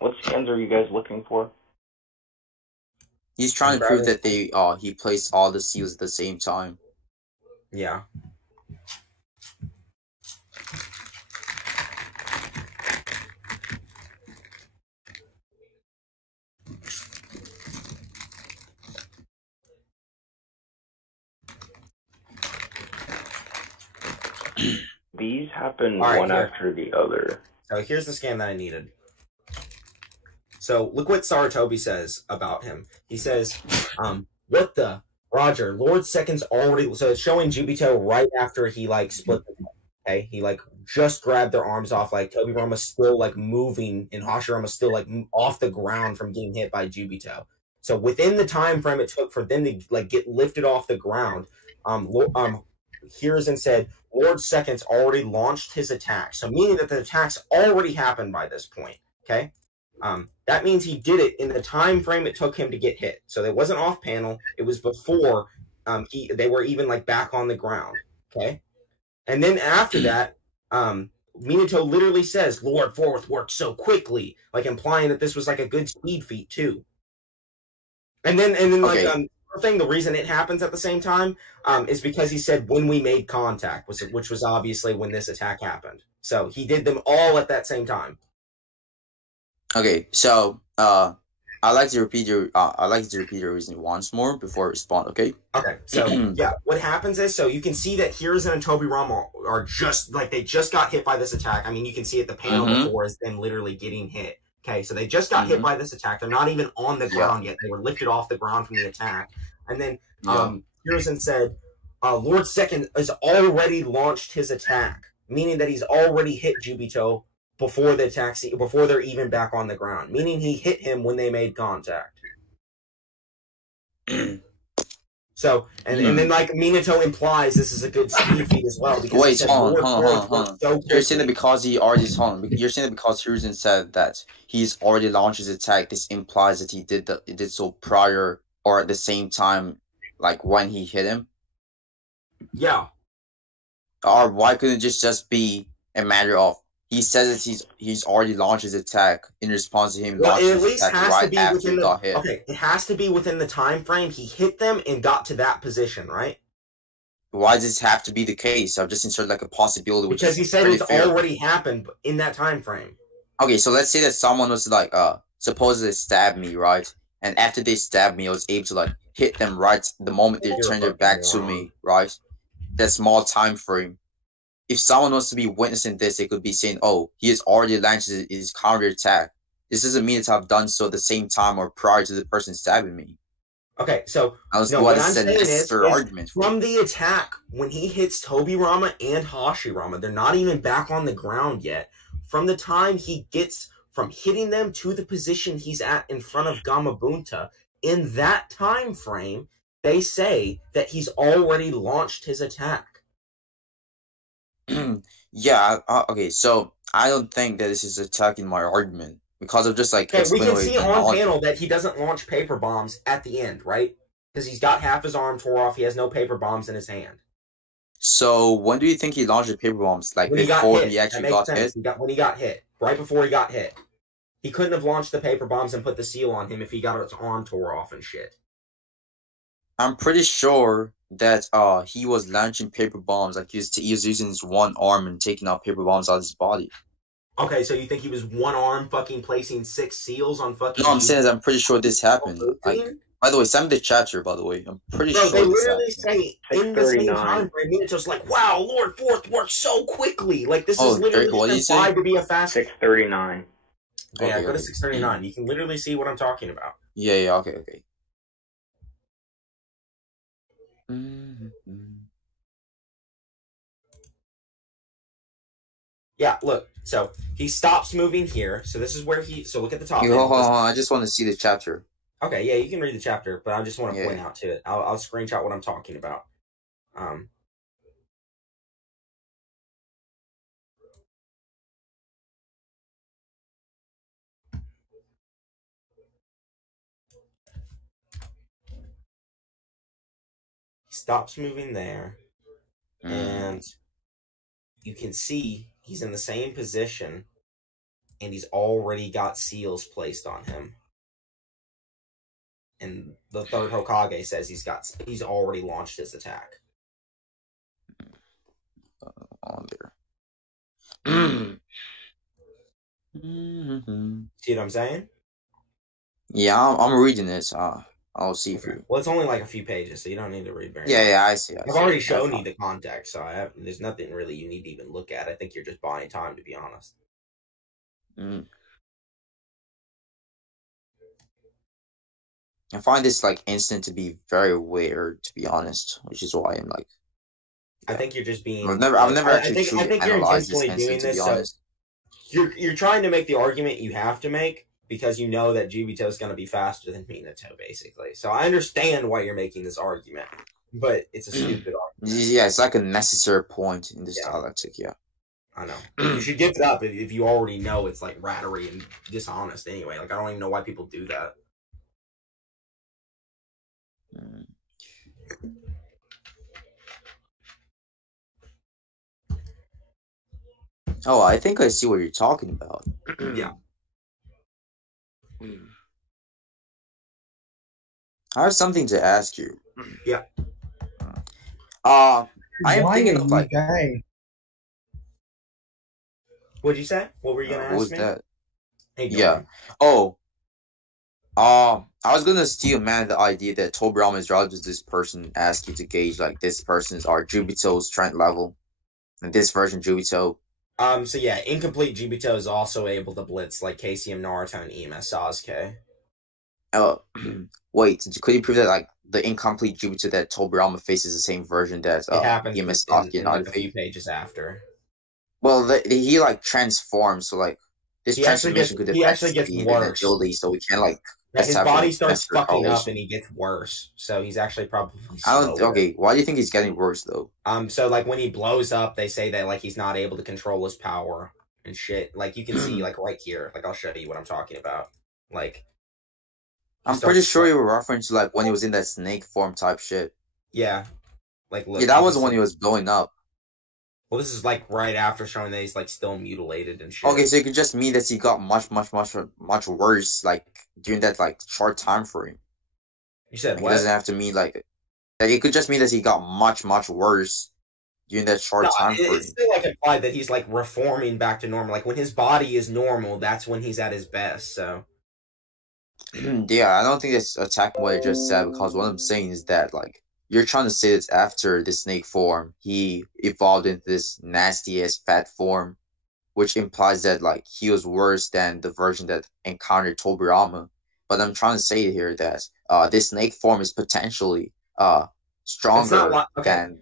What scans are you guys looking for? He's trying to prove that he placed all the seals at the same time. Yeah. These happen one after the other. So here's the scan that I needed. So look what Sarutobi says about him. He says, what the? Roger, Lord Second's already... So it's showing Jubito right after he, like, split them. Okay? He, like, just grabbed their arms off. Like, Tobirama's still, like, moving, and Hashirama's still, like, off the ground from getting hit by Jubito. So within the time frame it took for them to, like, get lifted off the ground, Hiruzen said, Lord Second's already launched his attack. So meaning that the attacks already happened by this point. Okay? That means he did it in the time frame it took him to get hit. So it wasn't off panel. It was before they were even like back on the ground. Okay, and then after that, Minato literally says, "Lord Fourth worked so quickly," like implying that this was like a good speed feat too. And then okay. The reason it happens at the same time is because he said when we made contact, which was obviously when this attack happened. So he did them all at that same time. Okay, so I like to repeat your reasoning once more before I respond. Okay. Okay. So yeah, what happens is you can see that Hiruzen and Tobirama are just like they just got hit by this attack. I mean, you can see at the panel before is them literally getting hit. Okay, so they just got hit by this attack. They're not even on the ground yet. They were lifted off the ground from the attack, and then Hiruzen said, "Lord Second has already launched his attack," meaning that he's already hit Jubito before they're even back on the ground, meaning he hit him when they made contact. So, and then like Minato implies this is a good speed feat as well. Because wait, hold on. So you're saying that because you're saying that because Hiruzen said that he's already launched his attack, this implies that he did so prior or at the same time, like when he hit him? Yeah. Or why couldn't it just be a matter of he says that he's already launched his attack in response to him launching his attack right after he got hit. Okay, it has to be within the time frame he hit them and got to that position, right? Why does this have to be the case? I've just inserted like a possibility, which because he said it's already happened in that time frame. Okay, so let's say that someone was like supposedly stabbed me, right? And after they stabbed me, I was able to like hit them right the moment they turned their back to me, right? That small time frame. If someone wants to be witnessing this, they could be saying, "Oh, he has already launched his counter attack. This doesn't mean to have done so at the same time or prior to the person stabbing me." Okay, so what I'm saying is from the attack when he hits Tobirama and Hashirama, they're not even back on the ground yet. From the time he gets from hitting them to the position he's at in front of Gamabunta, in that time frame, they say that he's already launched his attack. Yeah, okay, so I don't think that this is attacking my argument because of just like we can see on panel that he doesn't launch paper bombs at the end, right? Because he's got half his arm tore off, he has no paper bombs in his hand. So when do you think he launched the paper bombs? Like before he actually got hit? When he got hit, right before he got hit. He couldn't have launched the paper bombs and put the seal on him if he got his arm tore off and shit. I'm pretty sure that he was launching paper bombs, like he was using his one arm and taking out paper bombs out of his body. Okay, so you think he was one arm fucking placing 6 seals on fucking... No, I'm saying is I'm pretty sure this happened. Like, by the way, send me the chapter, by the way. I'm pretty sure they literally say in the same time frame, it's just like, wow, Lord Fourth worked so quickly. Like, this is literally implied to be a fast... 639. Yeah, go to 639. You can literally see what I'm talking about. Yeah, okay. Yeah, look. So he stops moving here. So this is where so look at the top. Hold on. I just want to see the chapter. Okay, yeah, you can read the chapter, but I just want to point out to it. I'll screenshot what I'm talking about. He stops moving there, and you can see he's in the same position and he's already got seals placed on him. And the third Hokage says he's already launched his attack. On there. See what I'm saying? Yeah, I'm reading this. I'll see for you. Well, it's only like a few pages, so you don't need to read very much. Yeah, I see. I've already shown you the context, so there's nothing really you need to even look at. I think you're just buying time, to be honest. I find this like instant to be very weird, to be honest, which is why I'm like. I think you're just being. I've never actually truly analyzed this instant, to be honest. You're trying to make the argument you have to make because you know that Jubito is going to be faster than Minato, basically. So I understand why you're making this argument, but it's a stupid argument. Yeah, it's like a necessary point in this dialectic. Yeah, I know. You should give it up if you already know it's like rattery and dishonest. Anyway, like I don't even know why people do that. Oh, I think I see what you're talking about. Yeah. I have something to ask you. Yeah. I'm thinking of like. What'd you say? What were you gonna ask me? What was that? Hey, yeah. Oh. I was gonna steal, man, the idea that Tobirama is rather just this person ask you to gauge like this person's or Jubito's strength level, and this version Jubito. So yeah, incomplete Jubito is also able to blitz like KCM Naruto and EMS Sasuke. Wait, could you prove that like the incomplete Jubito that Tobirama faces the same version that EMS Sasuke in like a few pages after? Well, he like transforms, so like this transformation could affect speed and agility, so we can't like. Yeah, his body starts fucking up and he gets worse. So he's actually probably slower. Okay, why do you think he's getting worse though? So like when he blows up, they say that like he's not able to control his power and shit. Like you can see like right here. Like I'll show you what I'm talking about. Like I'm pretty sure you were referring to like when he was in that snake form type shit. Yeah. Like look, yeah, that was when he was blowing up. Well, this is like right after showing that he's like still mutilated and shit. Okay, so it could just mean that he got much worse like during that like short time frame. You said like, what? It doesn't have to mean like it could just mean that he got much worse during that short time frame. It's still like implied that he's like reforming back to normal. Like when his body is normal, that's when he's at his best. So yeah, I don't think that's attacking what I just said because what I'm saying is that like. You're trying to say that after the snake form, he evolved into this nasty-ass fat form, which implies that like he was worse than the version that encountered Tobirama. But I'm trying to say here that this snake form is potentially stronger than.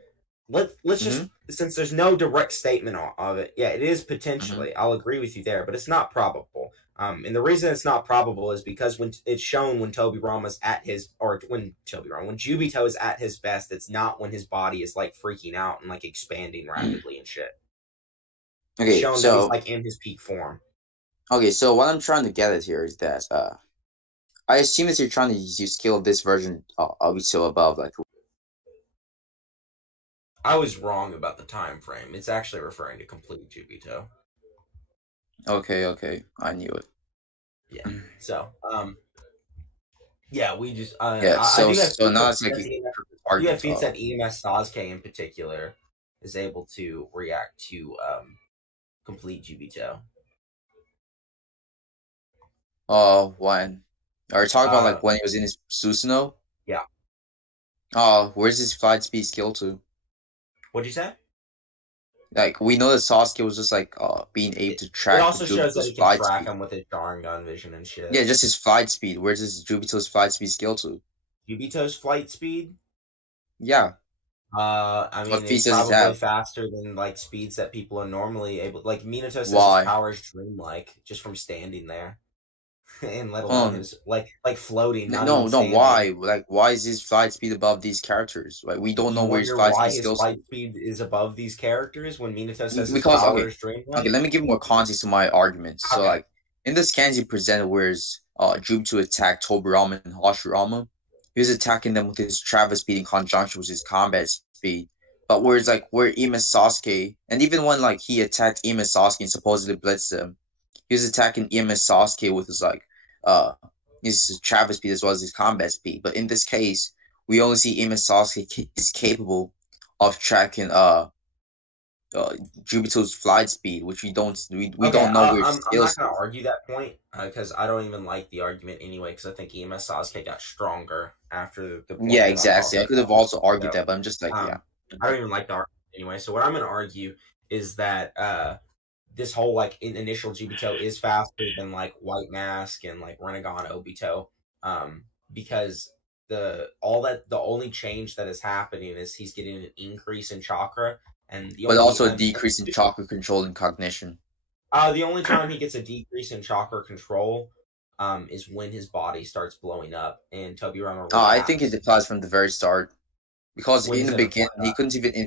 Let's just since there's no direct statement of it, yeah, it is potentially. I'll agree with you there, but it's not probable. And the reason it's not probable is because when it's shown when Tobirama's at his, or when Jubito is at his best, it's not when his body is like freaking out and like expanding rapidly and shit. Okay, it's shown so that he's like in his peak form. Okay, so what I'm trying to get at here is that I assume that you're trying to use skill of this version obviously above like. I was wrong about the time frame. It's actually referring to complete Jubito. Okay, I knew it. Yeah. So, yeah, we just yeah. So now it's like you have feats that EMS Sasuke in particular is able to react to complete Jubito. When? Are you talking about like when he was in his Susanoo? Yeah. Where's his flight speed skill to? What'd you say? Like we know that Sasuke was just like being able to track. It also shows that he can track him with his Sharingan vision and shit. Yeah, just his flight speed. Where's his Jubito's flight speed skill to? Jubito's flight speed? Yeah. I mean, it's probably faster than like speeds that people are normally able. Like Minato says, his power is dreamlike just from standing there, and let alone his like floating. No. Why? Like, why is his flight speed above these characters? Like, we don't know where his flight speed skills. Flight speed is above these characters when Minato says his power is dreamlike. Okay, let me give more context to my argument. So, like, in the scans he presented, where Jubito attacked Tobirama and Hashirama, he was attacking them with his travel speed in conjunction with his combat speed. But where EMS Sasuke, and even when like he attacked EMS Sasuke and supposedly blitzed him, he was attacking EMS Sasuke with his travel speed as well as his combat speed. But in this case, we only see EMS Sasuke is capable of tracking Jubito's flight speed, which we don't don't know where I'm not gonna argue that point because I don't even like the argument anyway. Because I think EMS Sasuke got stronger after the point. Yeah, exactly. I could have also argued that, but I'm just like, I don't even like the argument anyway. So what I'm gonna argue is that this whole like initial Jubito is faster than like White Mask and like Rinnegan Obito, because the only change that is happening is he's getting an increase in chakra. But also a decrease in chakra control and cognition. The only time he gets a decrease in chakra control is when his body starts blowing up, and Tobirama. I think it applies from the very start, because in the beginning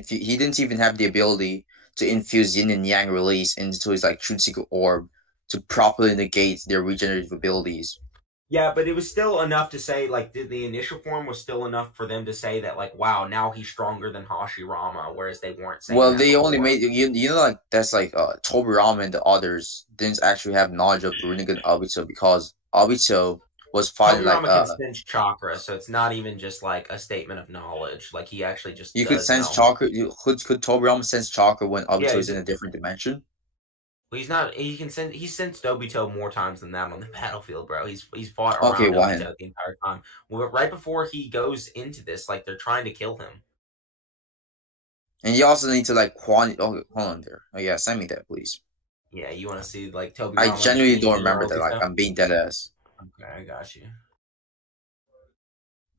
he didn't even have the ability to infuse yin and yang release into his like Chutsuku orb to properly negate their regenerative abilities. Yeah, but it was still enough to say, like, the initial form was still enough for them to say that, like, wow, now he's stronger than Hashirama, whereas they weren't saying that they only made, you know, like, that's like, Tobirama and the others didn't actually have knowledge of Rinnegan Obito, because Obito was fighting, Tobirama can sense chakra, so it's not even just, like, a statement of knowledge. Like, he actually just You could sense chakra, could Tobirama sense chakra when Obito is in a different dimension? Well, he's not. He sensed Obito more times than that on the battlefield, bro. He's fought around Obito the entire time. Well, right before he goes into this, like, they're trying to kill him. And you also need to like hold on there. Oh yeah, send me that, please. Yeah, you want to see like Tobirama? I genuinely don't remember that. Like, I'm being dead ass. Okay, I got you.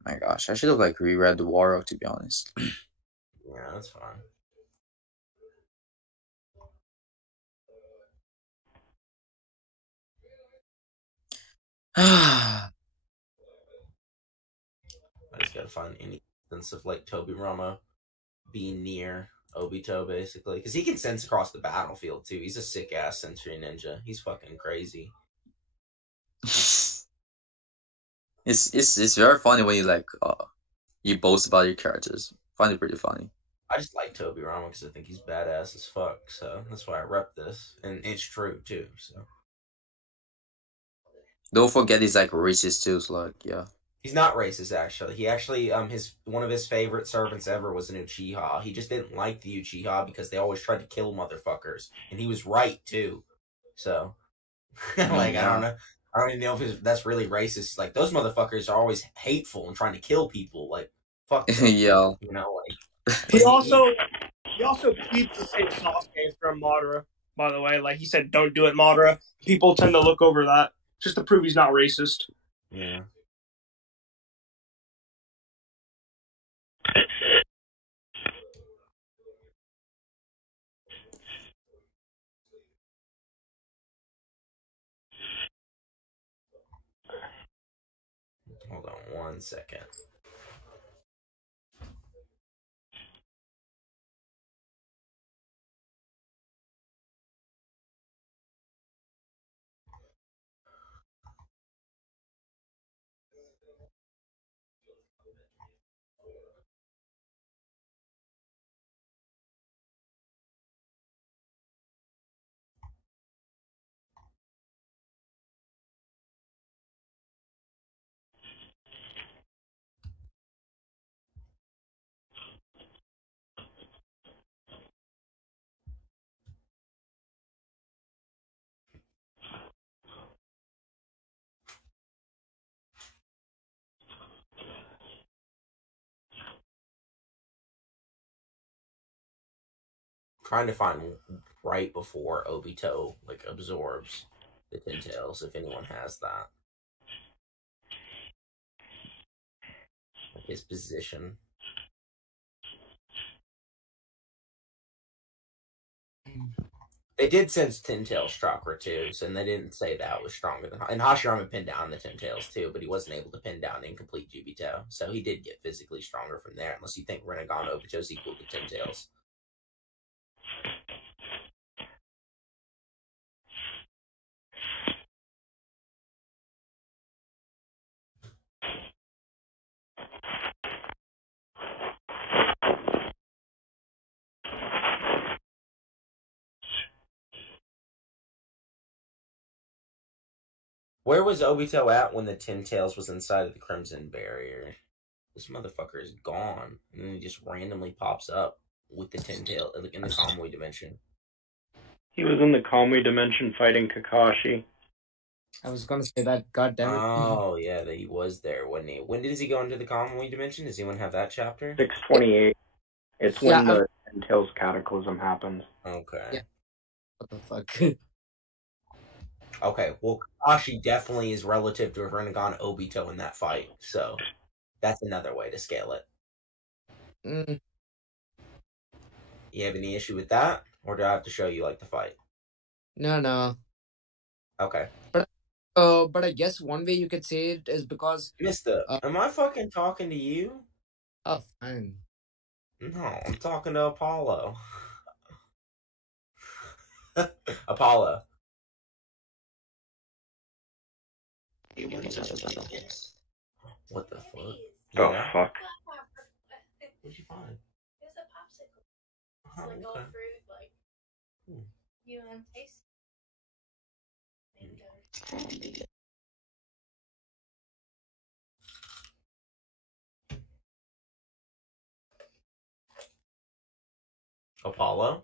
My gosh, I should have like reread the Waro, to be honest. Yeah, that's fine. I just gotta find any instance of like Tobirama being near Obito, basically, because he can sense across the battlefield too. He's a sick ass sensory ninja. He's fucking crazy. It's very funny when you like you boast about your characters. I find it pretty funny. I just like Tobirama because I think he's badass as fuck. So that's why I rep this, and it's true too. So. Don't forget he's like racist too, so like, yeah. He's not racist, actually. He actually, one of his favorite servants ever was an Uchiha. He just didn't like the Uchiha because they always tried to kill motherfuckers. And he was right, too. So, like, I don't know. I don't even know if that's really racist. Like, those motherfuckers are always hateful and trying to kill people. Like, fuck them. Yeah. You know, like... He also keeps the same Sasuke from Madara, by the way. Like, he said, don't do it, Madara. People tend to look over that just to prove he's not racist. Yeah. Hold on 1 second. Trying to find right before Obito like absorbs the Ten Tails, if anyone has that. Like his position. They did sense Ten Tails chakra too, so and they didn't say that was stronger than. And Hashirama pinned down the Ten Tails too, but he wasn't able to pin down incomplete Jubito, so he did get physically stronger from there. Unless you think Rinnegan Obito is equal to Ten Tails. Where was Obito at when the Ten Tails was inside of the Crimson Barrier? This motherfucker is gone, and then he just randomly pops up with the Ten Tail in the Kamui dimension. He was in the Kamui dimension fighting Kakashi. I was gonna say that. God damn it! Oh yeah, that he was there, wasn't he? When did he go into the Kamui dimension? Does anyone have that chapter? 628. It's when the Ten Tails Cataclysm happens. Okay. Yeah. What the fuck? Okay, well, Kakashi definitely is relative to Rinnegan Obito in that fight, so that's another way to scale it. You have any issue with that, or do I have to show you like the fight? No. Okay. But I guess one way you could say it is because Mister, am I fucking talking to you? Oh, fine. No, I'm talking to Apollo. Apollo. What the fuck? Oh, yeah. fuck. What'd you find? It's a popsicle. It's like all fruit, like you want to taste. Apollo?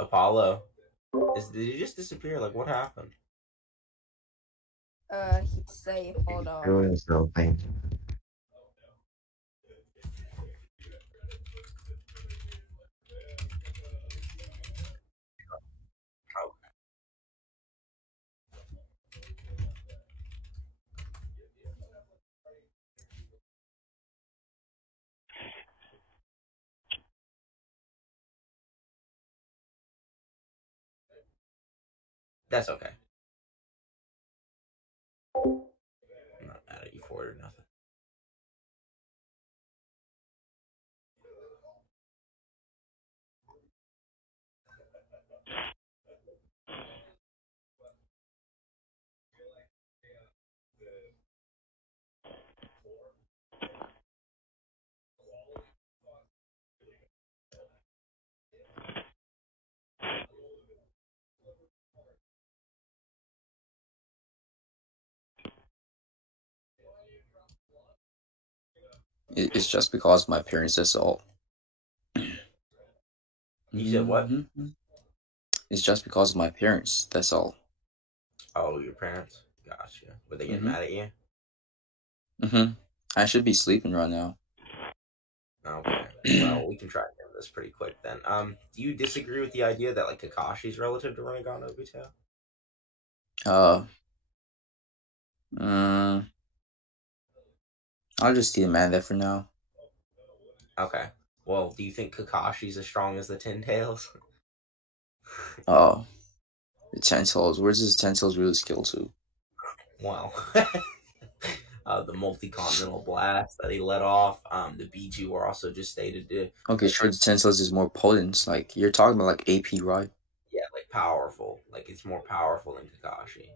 Apollo? Did he just disappear? Like, what happened? He's safe. Hold on. Doing something. That's okay. I'm not mad at you for it or nothing. It's just because of my parents, that's all. You said what? It's just because of my parents, that's all. Oh, your parents? Gotcha. Were they getting mad at you? I should be sleeping right now. Okay. Well, we can try to end this pretty quick then. Do you disagree with the idea that like Kakashi's relative to Rinnegan Obito? I'll just demand that for now. Okay. Well, do you think Kakashi's as strong as the Ten Tails? Oh. The Ten Tails. Where's this Ten Tails really skill to? Well, the multi-continental blast that he let off. The Biju were also just stated to... Okay, sure, the Ten Tails is more potent. Like, you're talking about, like, AP, right? Yeah, like, powerful. Like, it's more powerful than Kakashi.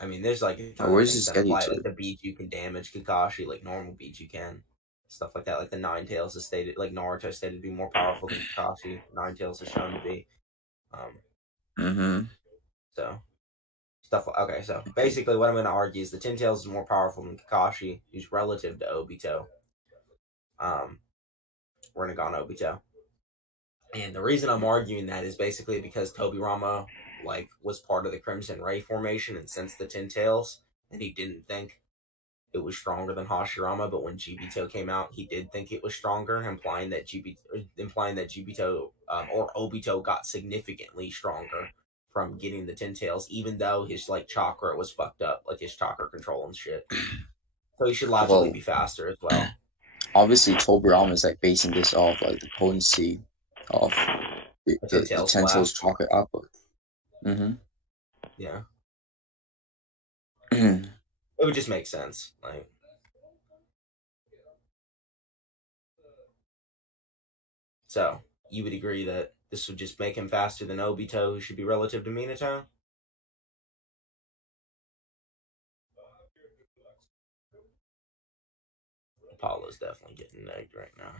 I mean, there's, like, a ton of things that apply. Like, the Biju can damage Kakashi like normal Biju can. Stuff like that. Like, the Nine Tails is stated... Like, Naruto is stated to be more powerful than Kakashi. Nine Tails is shown to be. So... Okay, so basically what I'm going to argue is the Ten Tails is more powerful than Kakashi, who's relative to Obito. Rinnegan Obito. And the reason I'm arguing that is basically because Tobirama, like, was part of the Crimson Ray formation and sensed the Ten Tails, and he didn't think it was stronger than Hashirama, but when Jibito came out, he did think it was stronger, implying that Jibito or Obito got significantly stronger from getting the 10 tails, even though his like chakra was fucked up, like his chakra control and shit. So he should logically be faster as well. Obviously, Tobirama is like basing this off like the potency of the 10 tails chakra output. Yeah. It would just make sense, like. So, you would agree that this would just make him faster than Obito, who should be relative to Minato? Apollo's definitely getting negged right now.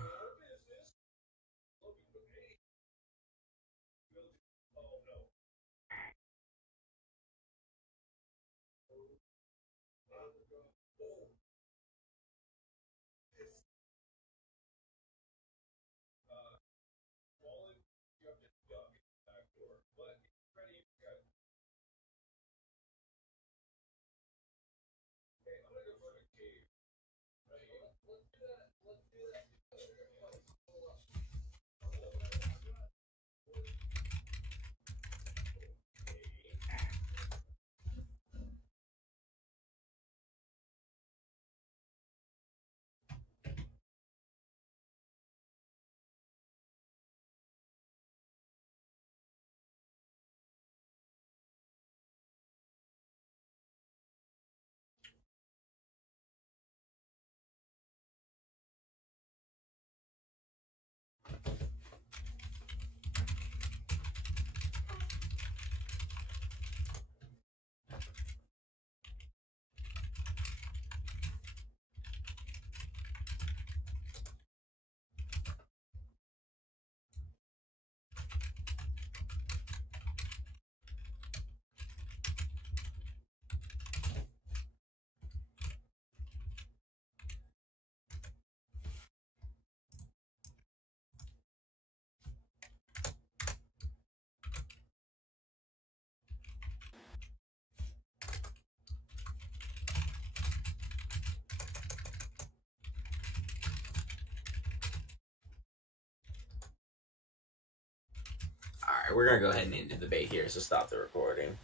Alright, we're gonna go ahead and end the debate here, so stop the recording.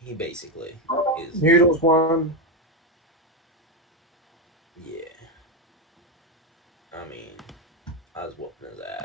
He basically is... Noodles won. Yeah. I mean, I was whooping his ass.